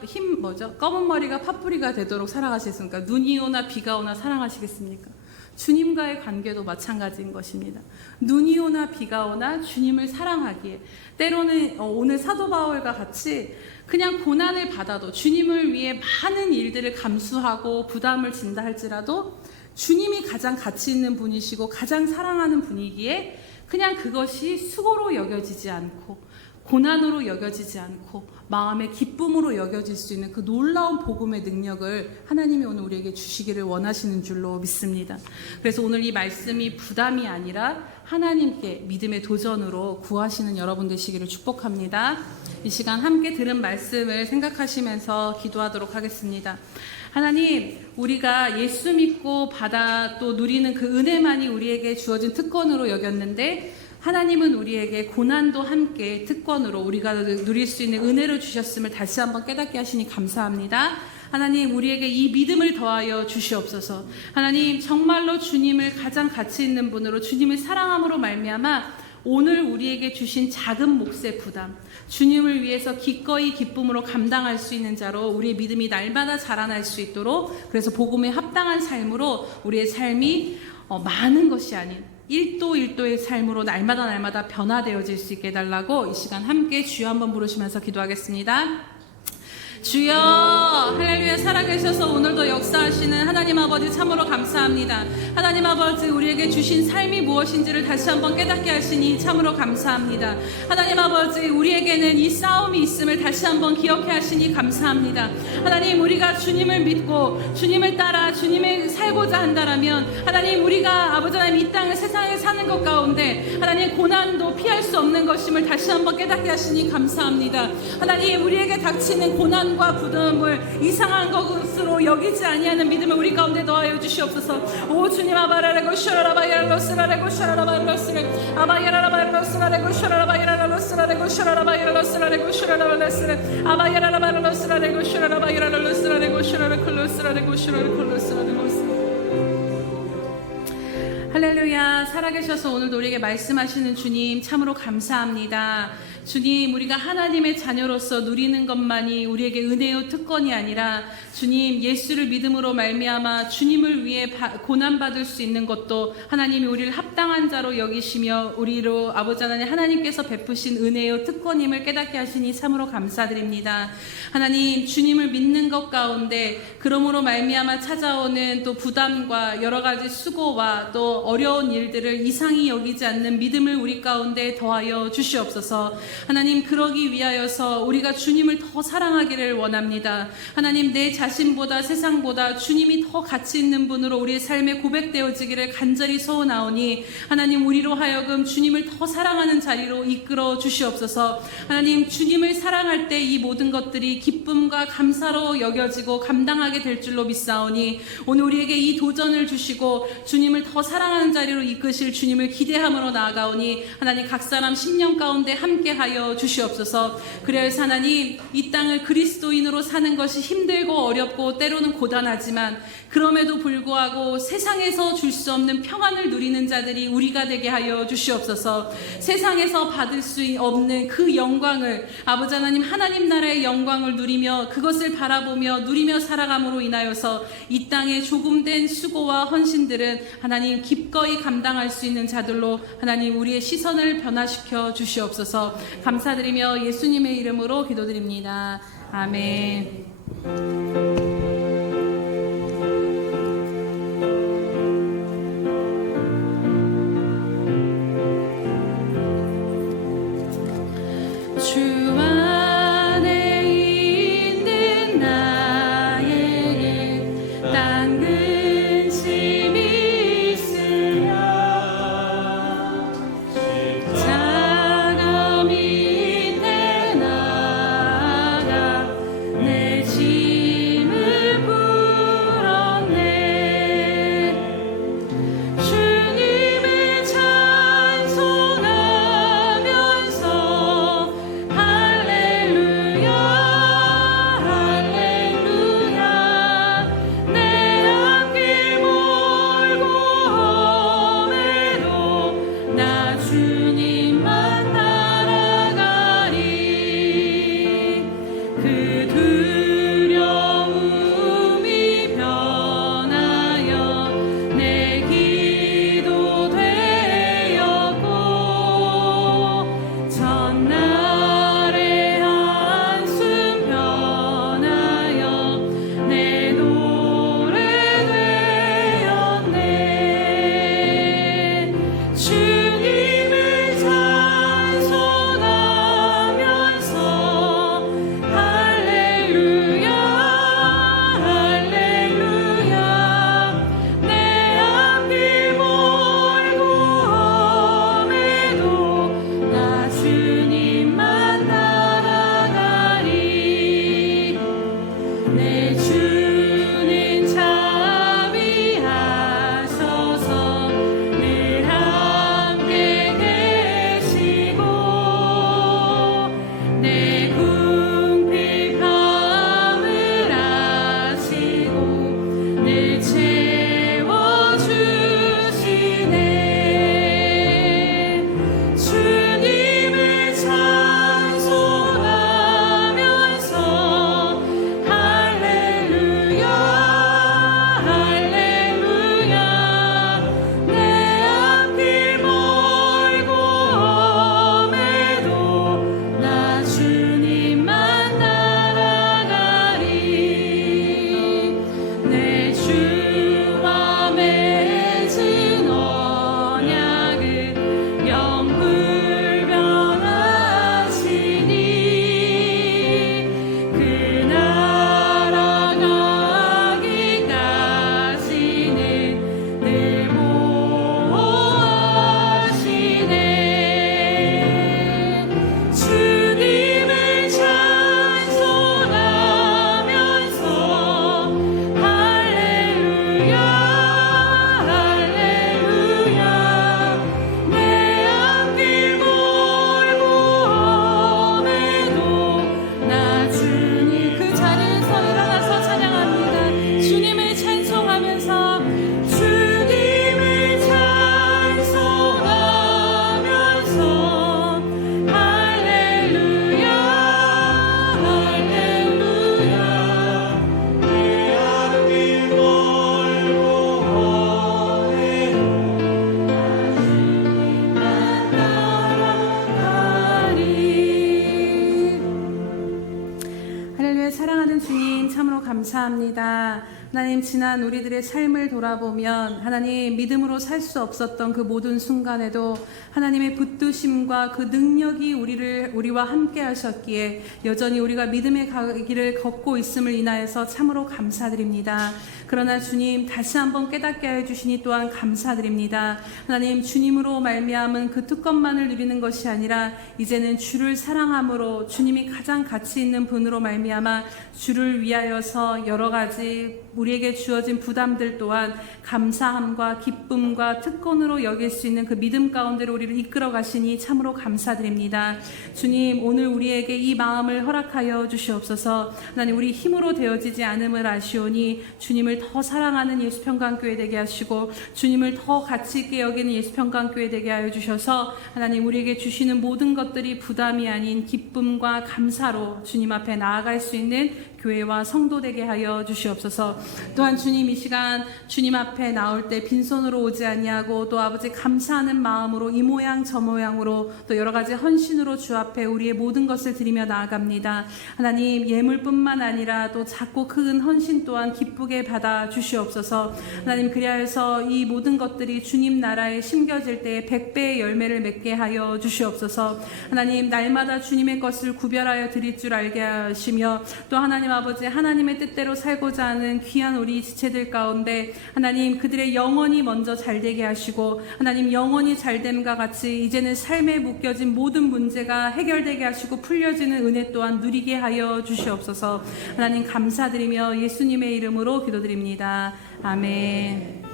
검은 머리가 팥뿌리가 되도록 사랑하시겠습니까? 눈이 오나 비가 오나 사랑하시겠습니까? 주님과의 관계도 마찬가지인 것입니다. 눈이 오나 비가 오나 주님을 사랑하기에, 때로는 오늘 사도 바울과 같이 그냥 고난을 받아도 주님을 위해 많은 일들을 감수하고 부담을 진다 할지라도 주님이 가장 가치 있는 분이시고 가장 사랑하는 분이기에 그냥 그것이 수고로 여겨지지 않고 고난으로 여겨지지 않고 마음의 기쁨으로 여겨질 수 있는 그 놀라운 복음의 능력을 하나님이 오늘 우리에게 주시기를 원하시는 줄로 믿습니다. 그래서 오늘 이 말씀이 부담이 아니라 하나님께 믿음의 도전으로 구하시는 여러분 되시기를 축복합니다. 이 시간 함께 들은 말씀을 생각하시면서 기도하도록 하겠습니다. 하나님, 우리가 예수 믿고 받아 또 누리는 그 은혜만이 우리에게 주어진 특권으로 여겼는데 하나님은 우리에게 고난도 함께 특권으로 우리가 누릴 수 있는 은혜를 주셨음을 다시 한번 깨닫게 하시니 감사합니다. 하나님, 우리에게 이 믿음을 더하여 주시옵소서. 하나님, 정말로 주님을 가장 가치 있는 분으로 주님을 사랑함으로 말미암아 오늘 우리에게 주신 작은 몫의 부담, 주님을 위해서 기꺼이 기쁨으로 감당할 수 있는 자로 우리의 믿음이 날마다 자라날 수 있도록, 그래서 복음에 합당한 삶으로 우리의 삶이 많은 것이 아닌 1도 1도의 삶으로 날마다 변화되어질 수 있게 해달라고 이 시간 함께 주여 한번 부르시면서 기도하겠습니다. 주여, 할렐루야. 살아계셔서 오늘도 역사하시는 하나님 아버지 참으로 감사합니다. 하나님 아버지, 우리에게 주신 삶이 무엇인지를 다시 한번 깨닫게 하시니 참으로 감사합니다. 하나님 아버지, 우리에게는 이 싸움이 있음을 다시 한번 기억해 하시니 감사합니다. 하나님, 우리가 주님을 믿고 주님을 따라 주님을 살고자 한다라면 하나님, 우리가 아버지 하나님 이 땅을 세상에 사는 것 가운데 하나님 고난도 피할 수 없는 것임을 다시 한번 깨닫게 하시니 감사합니다. 하나님, 우리에게 닥치는 고난 과 부담을 이상한 것으로 여기지 아니하는 믿음을 우리 가운데 넣어여 주시옵소서. 오 주님, 아바라레고 셔라바야로스라레고 셔라바야로스레 아바야라바야로스라레고 셔라바야로스라레고 셔라바야로스라레고 셔라바야로스레 아바야라바야로스라레고 셔라바야로스라레고 셔라콜로스라레고 셔라콜로스라레고. 할렐루야. 살아계셔서 오늘도 우리에게 말씀하시는 주님 참으로 감사합니다. 주님, 우리가 하나님의 자녀로서 누리는 것만이 우리에게 은혜요 특권이 아니라 주님, 예수를 믿음으로 말미암아 주님을 위해 고난받을 수 있는 것도 하나님이 우리를 합당한 자로 여기시며 우리로 아버지 하나님께서 베푸신 은혜요 특권임을 깨닫게 하시니 참으로 감사드립니다. 하나님, 주님을 믿는 것 가운데 그러므로 말미암아 찾아오는 또 부담과 여러 가지 수고와 또 어려운 일들을 이상히 여기지 않는 믿음을 우리 가운데 더하여 주시옵소서. 하나님, 그러기 위하여서 우리가 주님을 더 사랑하기를 원합니다. 하나님, 내 자신보다 세상보다 주님이 더 가치 있는 분으로 우리의 삶에 고백되어지기를 간절히 소원하오니 하나님, 우리로 하여금 주님을 더 사랑하는 자리로 이끌어 주시옵소서. 하나님, 주님을 사랑할 때 이 모든 것들이 기쁨과 감사로 여겨지고 감당하게 될 줄로 믿사오니 오늘 우리에게 이 도전을 주시고 주님을 더 사랑하는 자리로 이끄실 주님을 기대함으로 나아가오니 하나님, 각 사람 심령 가운데 함께하여 주시옵소서. 그래서 하나님, 이 땅을 그리스도인으로 사는 것이 힘들고 어렵고 때로는 고단하지만 그럼에도 불구하고 세상에서 줄 수 없는 평안을 누리는 자들이 우리가 되게 하여 주시옵소서. 세상에서 받을 수 없는 그 영광을 아버지 하나님, 하나님 나라의 영광을 누리며 그것을 바라보며 누리며 살아감으로 인하여서 이 땅에 조금된 수고와 헌신들은 하나님 기꺼이 감당할 수 있는 자들로 하나님 우리의 시선을 변화시켜 주시옵소서. 감사드리며 예수님의 이름으로 기도드립니다. 아멘. 감사합니다. 하나님, 지난 우리들의 삶을 돌아보면 하나님 믿음으로 살 수 없었던 그 모든 순간에도 하나님의 붙드심과 그 능력이 우리와 함께 하셨기에 여전히 우리가 믿음의 길을 걷고 있음을 인하여서 참으로 감사드립니다. 그러나 주님, 다시 한번 깨닫게 해주시니 또한 감사드립니다. 하나님, 주님으로 말미암은 그 특권만을 누리는 것이 아니라 이제는 주를 사랑함으로 주님이 가장 가치 있는 분으로 말미암아 주를 위하여서 여러 가지 우리에게 주어진 부담들 또한 감사함과 기쁨과 특권으로 여길 수 있는 그 믿음 가운데로 우리를 이끌어 가시니 참으로 감사드립니다. 주님, 오늘 우리에게 이 마음을 허락하여 주시옵소서. 하나님, 우리 힘으로 되어지지 않음을 아시오니 주님을 더 사랑하는 예수평강교회 되게 하시고 주님을 더 가치 있게 여기는 예수평강교회 되게 하여 주셔서 하나님, 우리에게 주시는 모든 것들이 부담이 아닌 기쁨과 감사로 주님 앞에 나아갈 수 있는 교회와 성도 되게 하여 주시옵소서. 또한 주님, 이 시간 주님 앞에 나올 때 빈손으로 오지 아니하고 또 아버지 감사하는 마음으로 이 모양 저 모양으로 또 여러 가지 헌신으로 주 앞에 우리의 모든 것을 드리며 나아갑니다. 하나님, 예물뿐만 아니라 또 작고 큰 헌신 또한 기쁘게 받아 주시옵소서. 하나님, 그리하여서 이 모든 것들이 주님 나라에 심겨질 때에 100배의 열매를 맺게 하여 주시옵소서. 하나님, 날마다 주님의 것을 구별하여 드릴 줄 알게 하시며 또 하나님 아버지, 하나님의 뜻대로 살고자 하는 귀한 우리 지체들 가운데 하나님, 그들의 영혼이 먼저 잘되게 하시고 하나님, 영혼이 잘됨과 같이 이제는 삶에 묶여진 모든 문제가 해결되게 하시고 풀려지는 은혜 또한 누리게 하여 주시옵소서. 하나님, 감사드리며 예수님의 이름으로 기도드립니다. 아멘.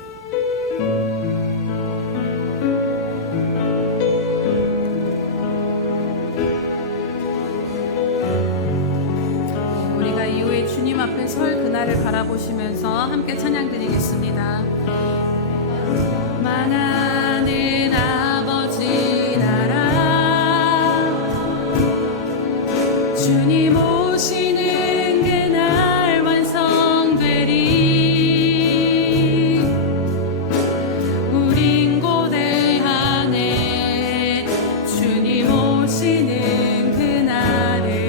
주님 앞에 설 그날을 바라보시면서 함께 찬양 드리겠습니다. 만하는 아버지 나라, 주님 오시는 그날 완성되리. 우린 고대하네 주님 오시는 그날을.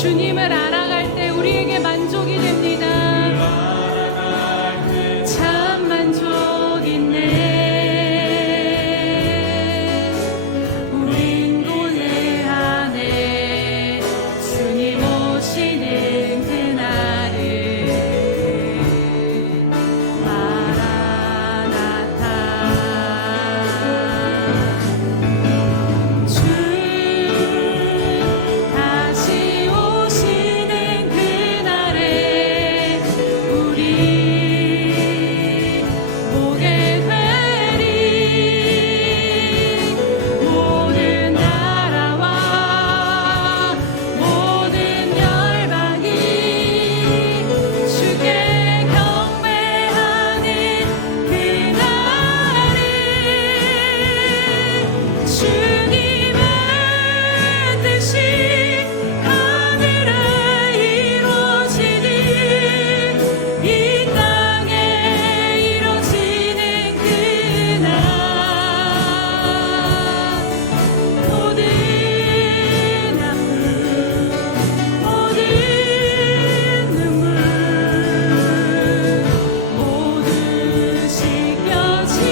주님을 알아갈 때 우리에게 만족이 됩니다. 참 만족 있네. 우린 고대하네 주님 오시는 그날을. 마라나타. 주 다시 오시는 그날에 우리 보게 되리. 모든 나라와 모든 열방이 주께 경배하는 그날에 주님의 뜻이 하늘에 이루어지듯 이 땅에 이루어지는 그날. 모든 아픔 모든 눈물 모두 씻겨지리.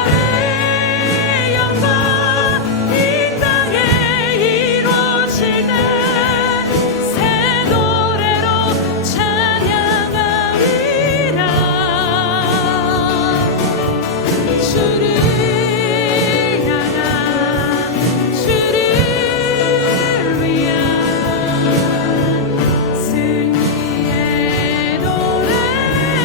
부활의 영광 이 땅에 이루어질 때 새 노래로 찬양하리라. 주를 향한 주를 위한 승리의 노래를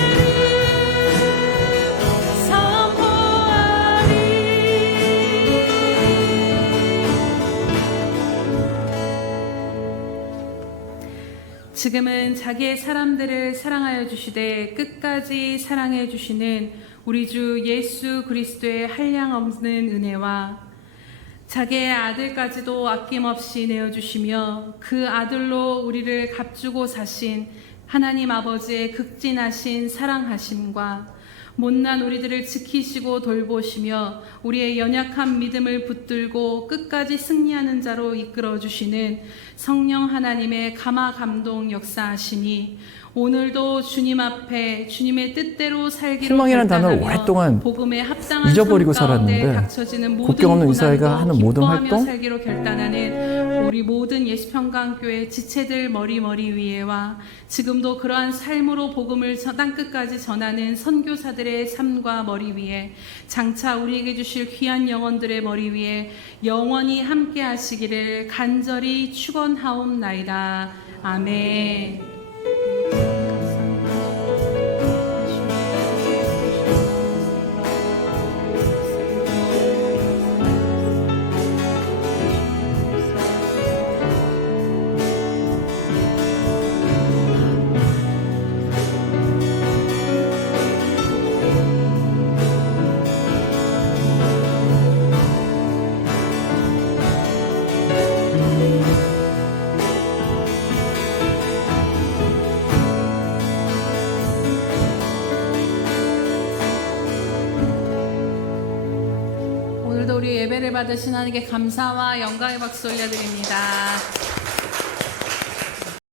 선포하리. 지금은 자기의 사람들을 사랑하여 주시되 끝까지 사랑해 주시는 우리 주 예수 그리스도의 한량없는 은혜와 자기의 아들까지도 아낌없이 내어주시며 그 아들로 우리를 값주고 사신 하나님 아버지의 극진하신 사랑하심과 못난 우리들을 지키시고 돌보시며 우리의 연약한 믿음을 붙들고 끝까지 승리하는 자로 이끌어주시는 성령 하나님의 감화 감동 역사하심이 오늘도 주님 앞에 주님의 뜻대로 살기로 희망이라는 단어를 결단하며 오랫동안 복음의 합당한 잊어버리고 삶 가운데 살았는데 닥쳐지는 모든 국경 없는 이스라엘가 고난도 하는 모든 기뻐하며 활동, 살기로 결단하는 우리 모든 예수평강교회 지체들 머리 위에와 지금도 그러한 삶으로 복음을 땅끝까지 전하는 선교사들의 삶과 머리 위에 장차 우리에게 주실 귀한 영혼들의 머리 위에 영원히 함께 하시기를 간절히 축원하옵나이다. 아멘. 오늘도 우리 예배를 받으신 하나님께 감사와 영광의 박수 올려드립니다.